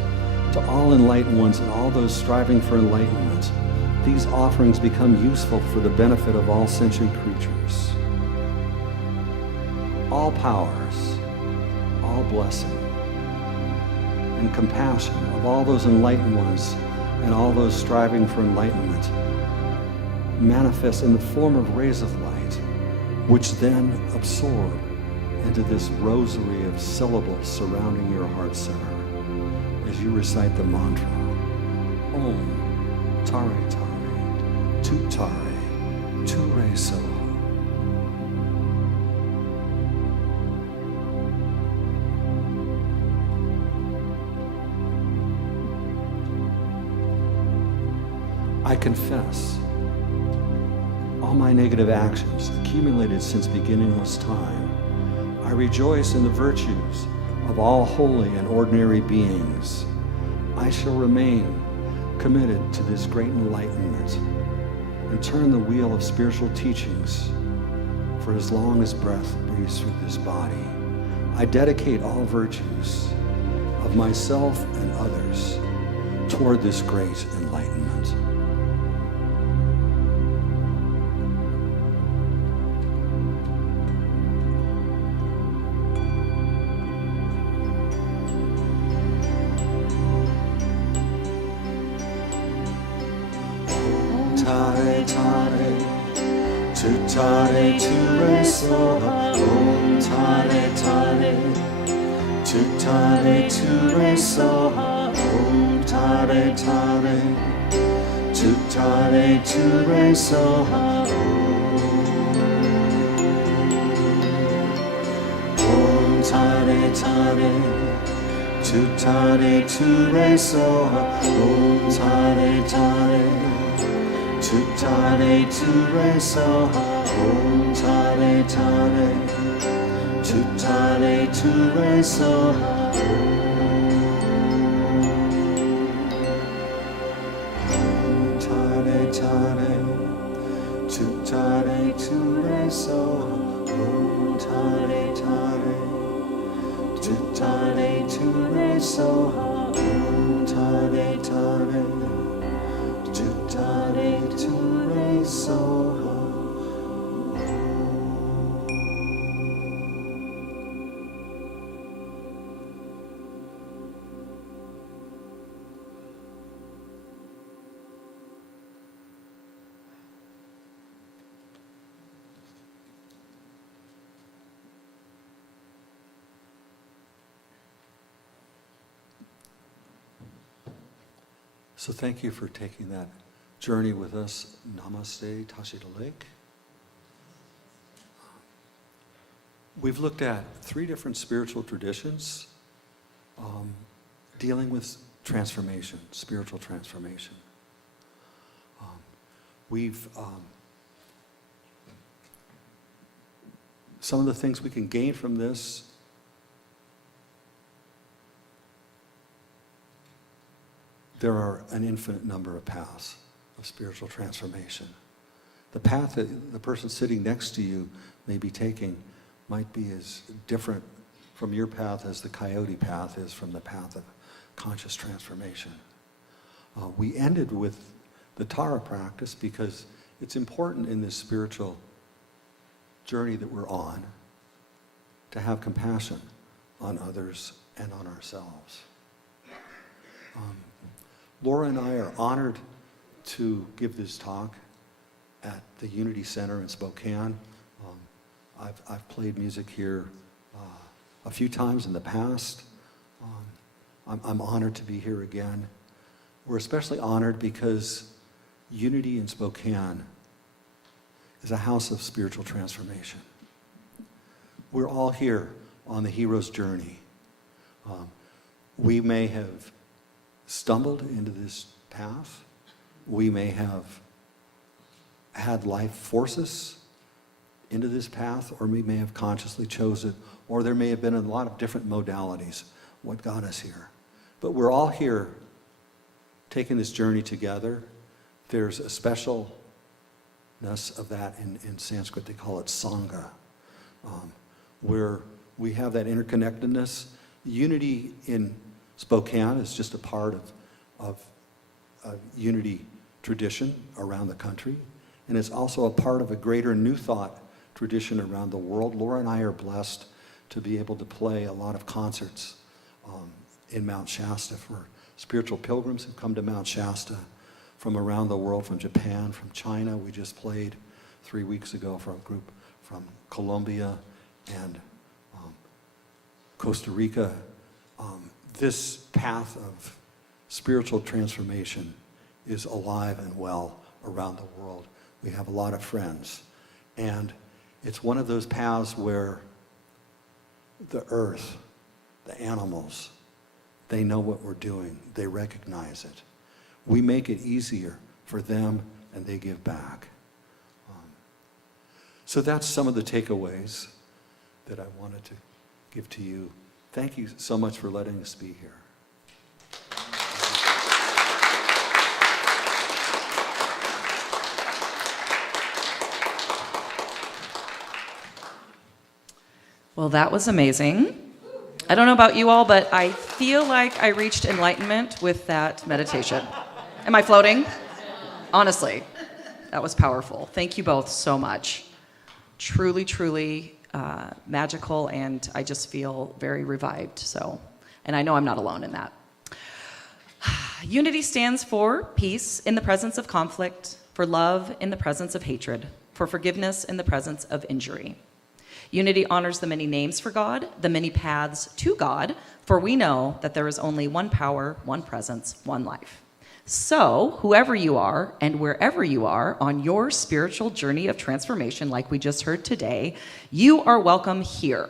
to all enlightened ones and all those striving for enlightenment. These offerings become useful for the benefit of all sentient creatures. All powers, all blessing, and compassion of all those enlightened ones and all those striving for enlightenment manifest in the form of rays of light, which then absorb into this rosary of syllables surrounding your heart center as you recite the mantra, Om Tare Tare, Tu Tare, Tu Re Soha. I confess all my negative actions accumulated since beginningless time. I rejoice in the virtues of all holy and ordinary beings. I shall remain committed to this great enlightenment and turn the wheel of spiritual teachings for as long as breath breathes through this body. I dedicate all virtues of myself and others toward this great enlightenment. Tutare ture soha, om tare tare. Tutare ture soha, om tare tare. Tutare ture soha, om tare tare. Tutare ture soha, om tare tare. Tutare ture soha, om tare tare. Tutare ture soha, om tare tare. Tutare ture soha, om tare tare. Tutare ture soha, om tare tare. Tutare ture soha. So thank you for taking that journey with us. Namaste, Tashita Lake. We've looked at 3 different spiritual traditions dealing with transformation, spiritual transformation. Some of the things we can gain from this there are an infinite number of paths of spiritual transformation. The path that the person sitting next to you may be taking might be as different from your path as the coyote path is from the path of conscious transformation. We ended with the Tara practice because it's important in this spiritual journey that we're on to have compassion on others and on ourselves. Laura and I are honored to give this talk at the Unity Center in Spokane. I've played music here a few times in the past. I'm honored to be here again. We're especially honored because Unity in Spokane is a house of spiritual transformation. We're all here on the hero's journey. We may have stumbled into this path. We may have had life force us into this path, or we may have consciously chose it, or there may have been a lot of different modalities what got us here. But we're all here taking this journey together. There's a specialness of that in Sanskrit. They call it Sangha, where we have that interconnectedness. Unity in Spokane is just a part of unity tradition around the country, and it's also a part of a greater New Thought tradition around the world. Laura and I are blessed to be able to play a lot of concerts in Mount Shasta for spiritual pilgrims who come to Mount Shasta from around the world, from Japan, from China. We just played 3 weeks ago for a group from Colombia and Costa Rica. This path of spiritual transformation is alive and well around the world. We have a lot of friends. And it's one of those paths where the earth, the animals, they know what we're doing. They recognize it. We make it easier for them, and they give back. So that's some of the takeaways that I wanted to give to you. Thank you so much for letting us be here. Well, that was amazing. I don't know about you all, but I feel like I reached enlightenment with that meditation. Am I floating? Honestly, that was powerful. Thank you both so much. Truly, truly magical, and I just feel very revived. So, and I know I'm not alone in that. Unity stands for peace in the presence of conflict, for love in the presence of hatred, for forgiveness in the presence of injury. Unity honors the many names for God, the many paths to God, for we know that there is only one power, one presence, one life. So, whoever you are and wherever you are on your spiritual journey of transformation, like we just heard today, you are welcome here.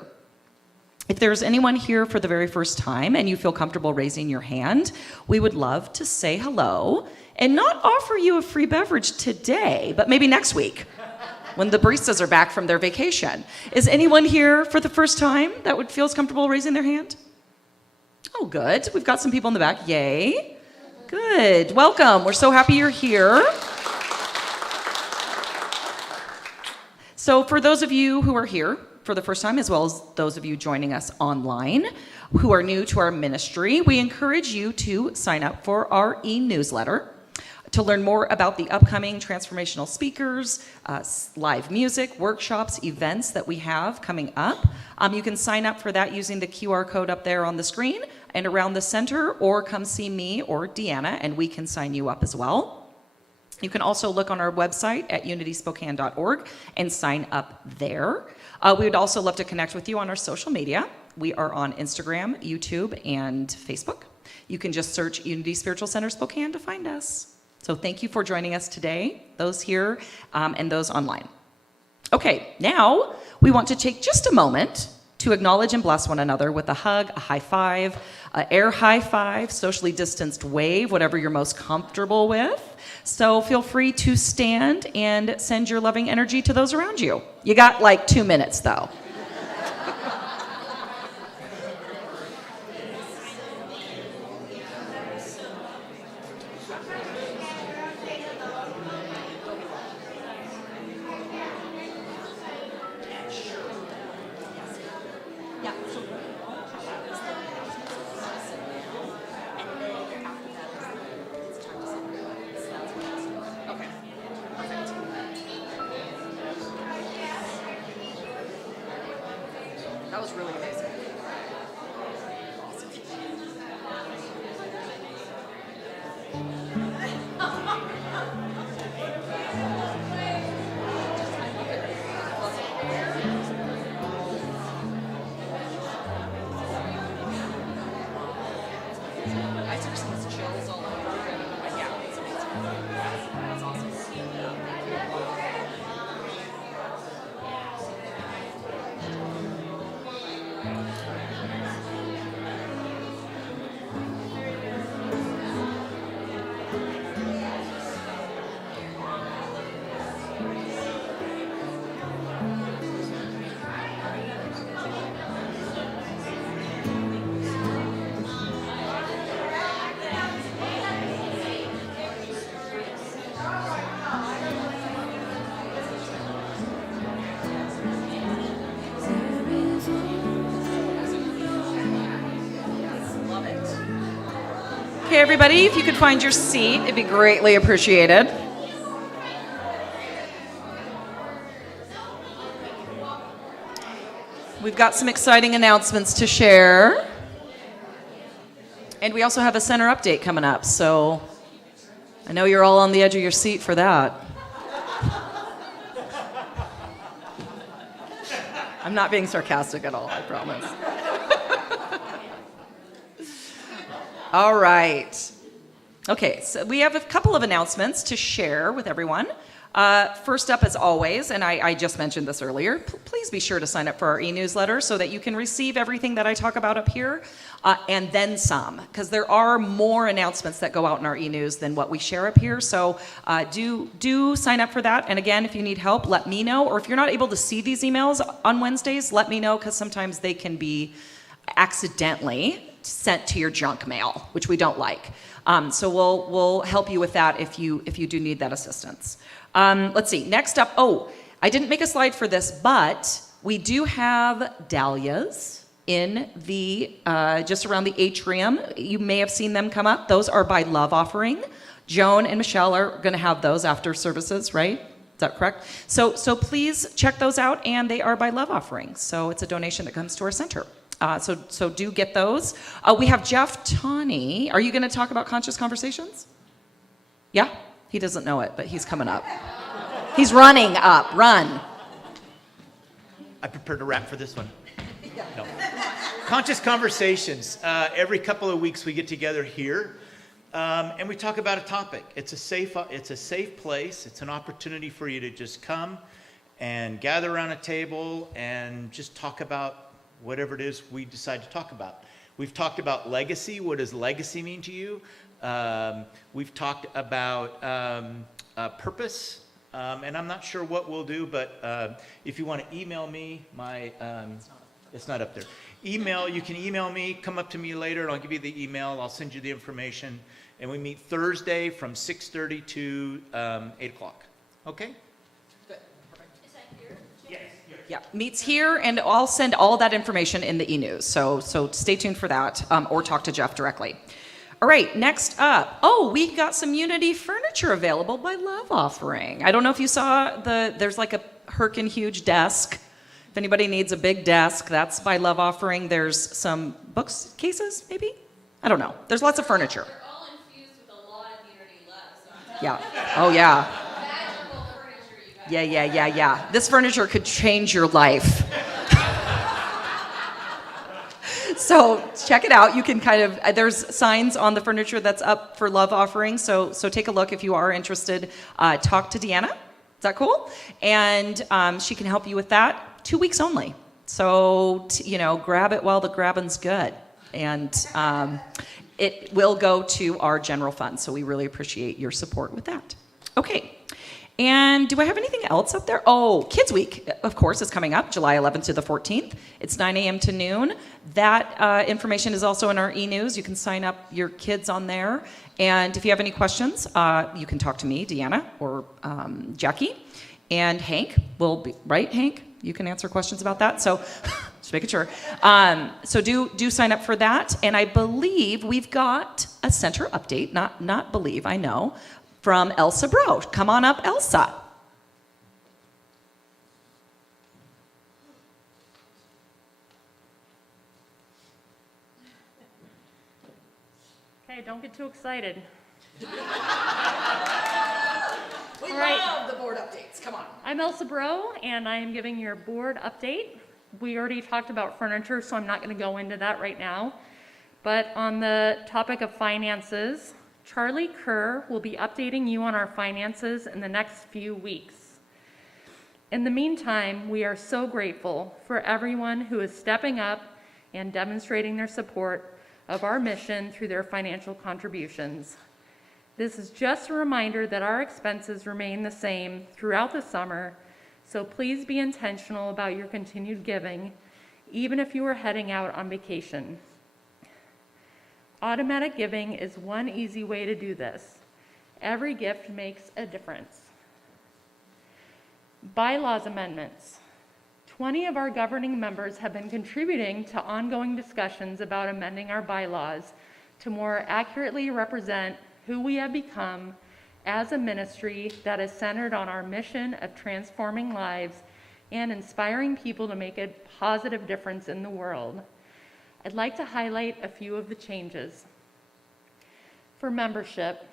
If there's anyone here for the very first time and you feel comfortable raising your hand, we would love to say hello and not offer you a free beverage today, but maybe next week when the baristas are back from their vacation. Is anyone here for the first time that feels comfortable raising their hand? Oh, good. We've got some people in the back. Yay. Good. Welcome. We're so happy you're here. So for those of you who are here for the first time, as well as those of you joining us online who are new to our ministry, we encourage you to sign up for our e-newsletter to learn more about the upcoming transformational speakers, live music, workshops, events that we have coming up. You can sign up for that using the QR code up there on the screen and around the center, or come see me or Deanna, and we can sign you up as well. You can also look on our website at unityspokane.org and sign up there. We would also love to connect with you on our social media. We are on Instagram, YouTube, and Facebook. You can just search Unity Spiritual Center Spokane to find us. So thank you for joining us today, those here and those online. Okay, now we want to take just a moment to acknowledge and bless one another with a hug, a high five, an air high five, socially distanced wave, whatever you're most comfortable with. So feel free to stand and send your loving energy to those around you. You got like 2 minutes though. That was really amazing. I seriously was chills all over. Yeah, it's amazing. That's awesome. Okay, everybody, if you could find your seat, it'd be greatly appreciated. We've got some exciting announcements to share. And we also have a center update coming up, so I know you're all on the edge of your seat for that. I'm not being sarcastic at all, I promise. All right. Okay, so we have a couple of announcements to share with everyone. First up, as always, and I just mentioned this earlier, please be sure to sign up for our e-newsletter so that you can receive everything that I talk about up here, and then some, because there are more announcements that go out in our e-news than what we share up here. So do sign up for that. And again, if you need help, let me know. Or if you're not able to see these emails on Wednesdays, let me know, because sometimes they can be accidentally sent to your junk mail, which we don't like. So we'll help you with that if you do need that assistance. Let's see. Next up, I didn't make a slide for this, but we do have dahlias in the just around the atrium. You may have seen them come up. Those are by love offering. Joan and Michelle are going to have those after services, right? Is that correct? So please check those out, and they are by love offering. So it's a donation that comes to our center. So do get those. We have Jeff Tawney. Are you going to talk about conscious conversations? Yeah? He doesn't know it, but he's coming up. He's running up. Run. I prepared to rap for this one. No. Conscious Conversations. Every couple of weeks we get together here, and we talk about a topic. It's a safe place. It's an opportunity for you to just come and gather around a table and just talk about whatever it is we decide to talk about. We've talked about legacy. What does legacy mean to you? We've talked about purpose. And I'm not sure what we'll do, but if you want to email me, it's not up there. You can email me, come up to me later, and I'll give you the email. I'll send you the information. And we meet Thursday from 6:30 to 8 o'clock. Okay? Good. Perfect. Is that here? Yes. Yeah, meets here, and I'll send all that information in the e-news. So stay tuned for that, or talk to Jeff directly. All right, next up. Oh, we got some Unity furniture available by Love Offering. I don't know if you saw there's like a herkin huge desk. If anybody needs a big desk, that's by Love Offering. There's some books, cases, maybe? I don't know. There's lots of furniture. They're all infused with a lot of Unity love, so I'm telling Yeah. Oh, yeah. you, magical furniture you guys. Yeah. This furniture could change your life. So check it out. You can there's signs on the furniture that's up for Love Offering. So take a look if you are interested. Talk to Deanna. Is that cool? And she can help you with that. 2 weeks only. So, grab it while the grabbing's good. And it will go to our general fund. So we really appreciate your support with that. Okay. And do I have anything else up there? Oh, Kids Week, of course, is coming up, July 11th to the 14th. It's 9 a.m. to noon. That information is also in our e-news. You can sign up your kids on there. And if you have any questions, you can talk to me, Deanna, or Jackie. And Hank will be, right, Hank? You can answer questions about that. So just making sure. So do sign up for that. And I believe we've got a center update, not believe, I know, from Elsa Bro. Come on up, Elsa. Okay, don't get too excited. We All right. love the board updates. Come on. I'm Elsa Bro, and I am giving your board update. We already talked about furniture, so I'm not going to go into that right now. But on the topic of finances, Charlie Kerr will be updating you on our finances in the next few weeks. In the meantime, we are so grateful for everyone who is stepping up and demonstrating their support of our mission through their financial contributions. This is just a reminder that our expenses remain the same throughout the summer, so please be intentional about your continued giving, even if you are heading out on vacation. Automatic giving is one easy way to do this. Every gift makes a difference. Bylaws Amendments. 20 of our governing members have been contributing to ongoing discussions about amending our bylaws to more accurately represent who we have become as a ministry that is centered on our mission of transforming lives and inspiring people to make a positive difference in the world. I'd like to highlight a few of the changes. For membership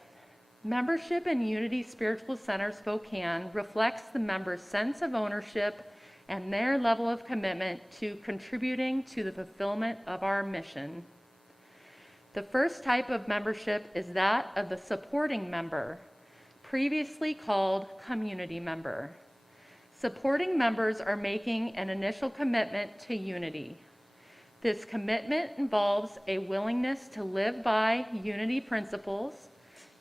in Unity Spiritual Center Spokane reflects the members' sense of ownership and their level of commitment to contributing to the fulfillment of our mission. The first type of membership is that of the supporting member, previously called community member. Supporting members are making an initial commitment to Unity. This commitment involves a willingness to live by Unity principles,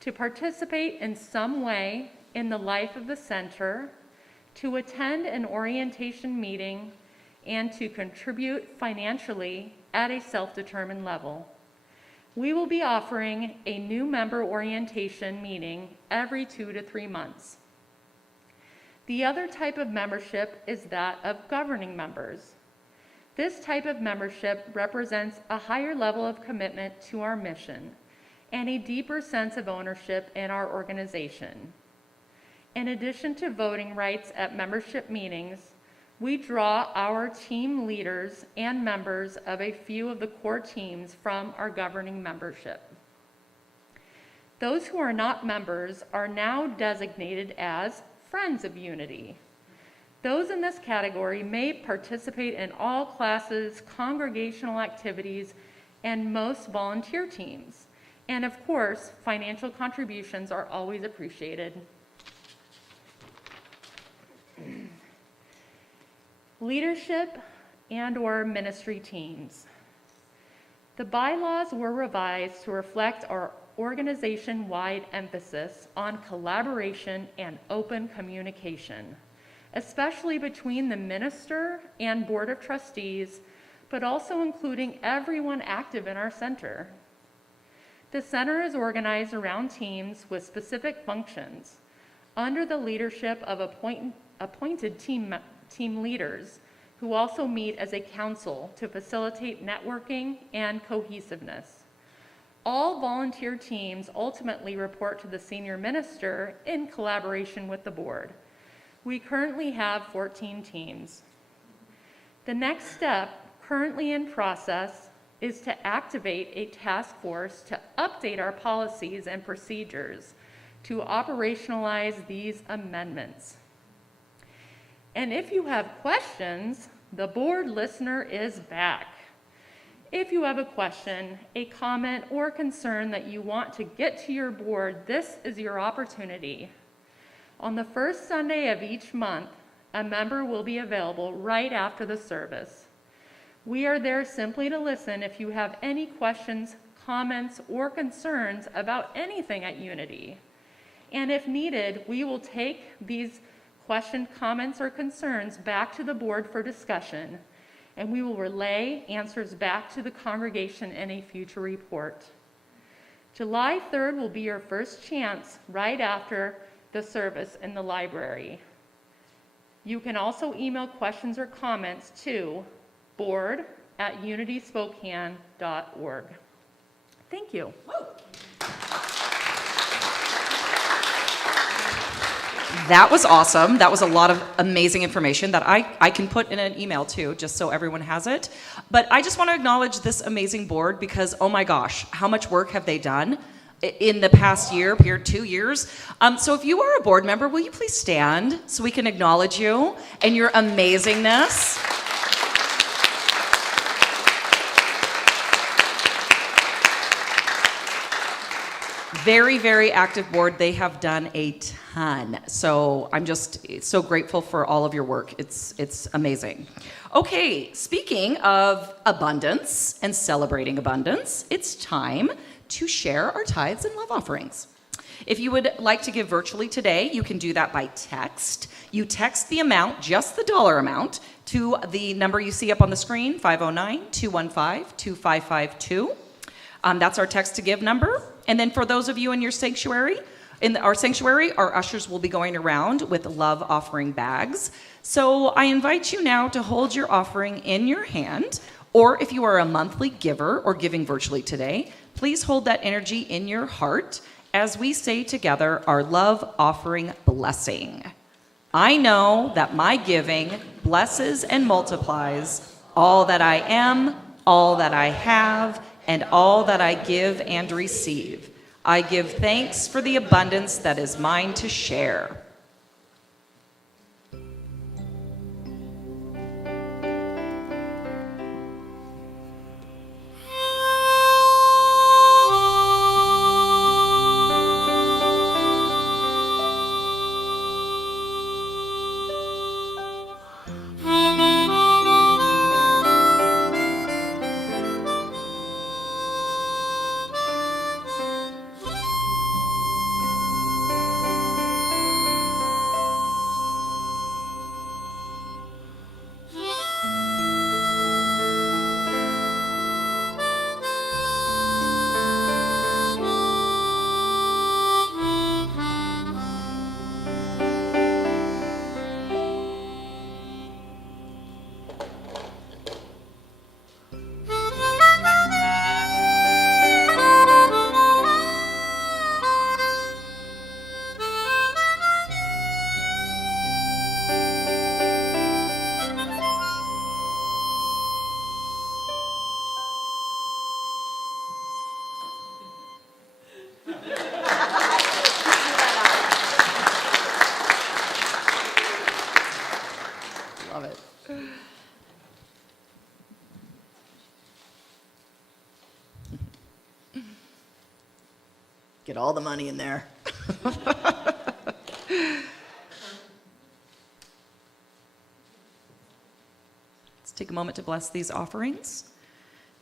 to participate in some way in the life of the center, to attend an orientation meeting, and to contribute financially at a self-determined level. We will be offering a new member orientation meeting every 2 to 3 months. The other type of membership is that of governing members. This type of membership represents a higher level of commitment to our mission and a deeper sense of ownership in our organization. In addition to voting rights at membership meetings, we draw our team leaders and members of a few of the core teams from our governing membership. Those who are not members are now designated as Friends of Unity. Those in this category may participate in all classes, congregational activities, and most volunteer teams. And of course, financial contributions are always appreciated. Leadership and/or ministry teams. The bylaws were revised to reflect our organization-wide emphasis on collaboration and open communication, especially between the minister and board of trustees, but also including everyone active in our center. The center is organized around teams with specific functions under the leadership of appointed team leaders who also meet as a council to facilitate networking and cohesiveness. All volunteer teams ultimately report to the senior minister in collaboration with the board. We currently have 14 teams. The next step, currently in process, is to activate a task force to update our policies and procedures to operationalize these amendments. And if you have questions, the board listener is back. If you have a question, a comment, or concern that you want to get to your board, this is your opportunity. On the first Sunday of each month, a member will be available right after the service. We are there simply to listen if you have any questions, comments, or concerns about anything at Unity. And if needed, we will take these questions, comments, or concerns back to the board for discussion, and we will relay answers back to the congregation in a future report. July 3rd will be your first chance right after the service in the library. You can also email questions or comments to board@unityspokane.org. Thank you. That was awesome. That was a lot of amazing information that I can put in an email too, just so everyone has it. But I just want to acknowledge this amazing board because, oh my gosh, how much work have they done in the past year, 2 years? So if you are a board member, will you please stand so we can acknowledge you and your amazingness? Very, very active board. They have done a ton. So I'm just so grateful for all of your work. It's amazing. Okay, speaking of abundance and celebrating abundance, it's time to share our tithes and love offerings. If you would like to give virtually today, you can do that by text. You text the amount, just the dollar amount, to the number you see up on the screen, 509-215-2552. That's our text to give number. And then for those of you in your sanctuary, our ushers will be going around with love offering bags. So I invite you now to hold your offering in your hand, or if you are a monthly giver or giving virtually today, please hold that energy in your heart as we say together our love offering blessing. I know that my giving blesses and multiplies all that I am, all that I have, and all that I give and receive. I give thanks for the abundance that is mine to share. Love it. Get all the money in there. Let's take a moment to bless these offerings.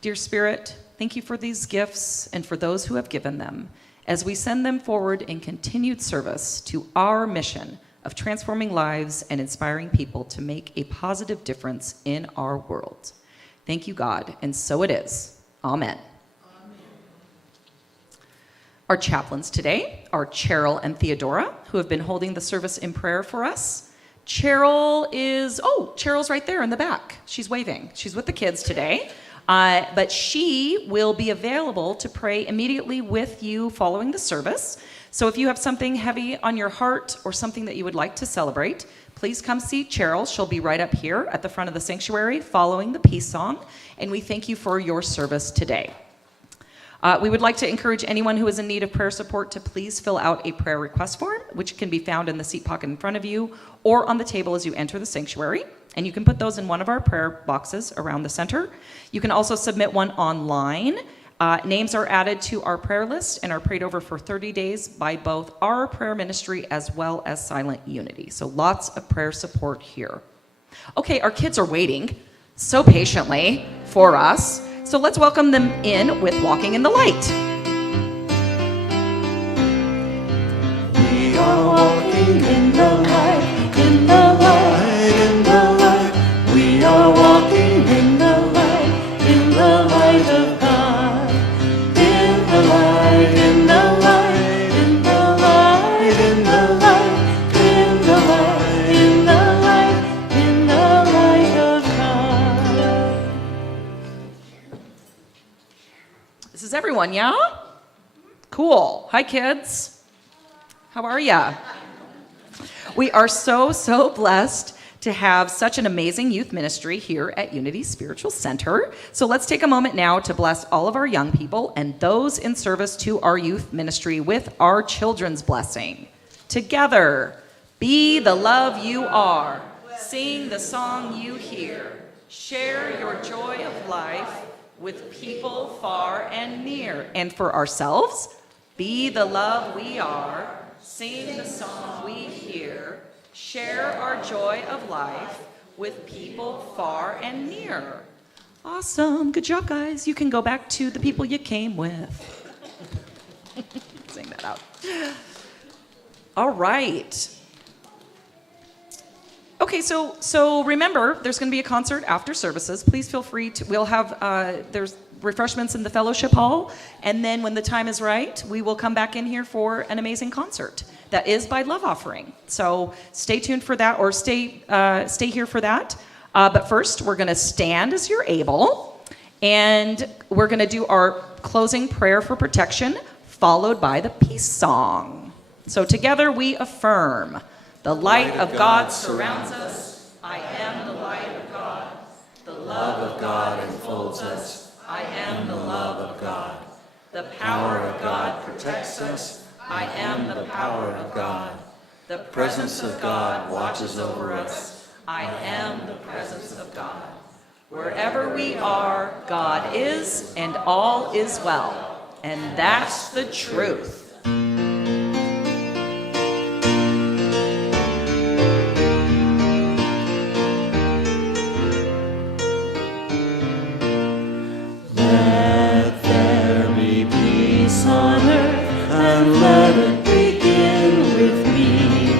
Dear Spirit, thank you for these gifts and for those who have given them, as we send them forward in continued service to our mission of transforming lives and inspiring people to make a positive difference in our world. Thank you, God, and so it is. Amen. Our chaplains today are Cheryl and Theodora, who have been holding the service in prayer for us. Cheryl's right there in the back. She's waving. She's with the kids today. But she will be available to pray immediately with you following the service. So if you have something heavy on your heart or something that you would like to celebrate, please come see Cheryl. She'll be right up here at the front of the sanctuary following the peace song. And we thank you for your service today. We would like to encourage anyone who is in need of prayer support to please fill out a prayer request form, which can be found in the seat pocket in front of you or on the table as you enter the sanctuary. And you can put those in one of our prayer boxes around the center. You can also submit one online. Names are added to our prayer list and are prayed over for 30 days by both our prayer ministry as well as Silent Unity. So lots of prayer support here. Okay, our kids are waiting so patiently for us. So let's welcome them in with Walking in the Light. We are walking in the light, in the light, in the light. We are walking in the light of God. In the light, in the light, in the light, in the light, in the light, in the light, in the light of God. This is everyone, yeah? Cool. Hi, kids. How are ya? We are so blessed to have such an amazing youth ministry here at Unity Spiritual Center. So let's take a moment now to bless all of our young people and those in service to our youth ministry with our children's blessing. Together, be the love you are. Sing the song you hear. Share your joy of life with people far and near. And for ourselves, be the love we are. Sing the song we hear. Share our joy of life with people far and near. Awesome. Good job, guys. You can go back to the people you came with. Sing that out. All right. Okay, so remember, there's going to be a concert after services. Please feel free to, we'll have, there's refreshments in the fellowship hall, and then when the time is right, we will come back in here for an amazing concert that is by Love Offering. So stay tuned for that, or stay here for that. But first, we're going to stand as you're able, and we're going to do our closing prayer for protection, followed by the peace song. So together we affirm. The light of God surrounds us. I am the light of God. The love of God enfolds us. I am the love of God. The power of God protects us. I am the power of God. The presence of God watches over us. I am the presence of God. Wherever we are, God is, and all is well. And that's the truth. Let it begin with me.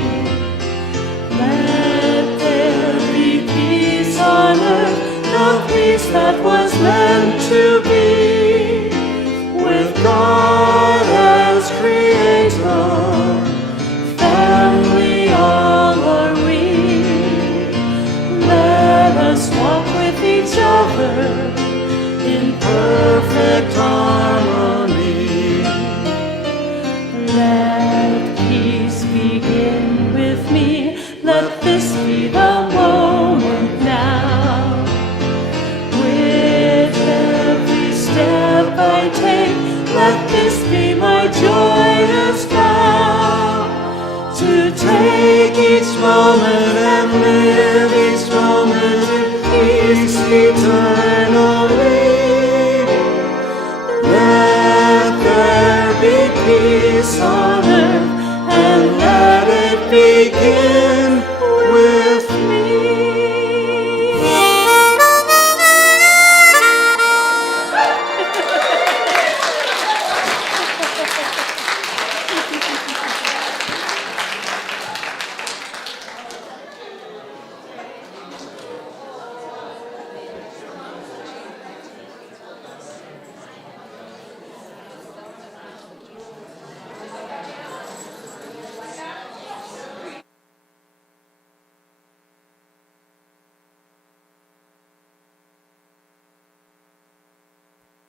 Let there be peace on earth, the peace that was meant to be. With God as creator, family all are we. Let us walk with each other in perfect harmony. Let peace begin with me. Let this be the moment now. With every step I take, let this be my joyous vow. To take each moment and live each moment begin.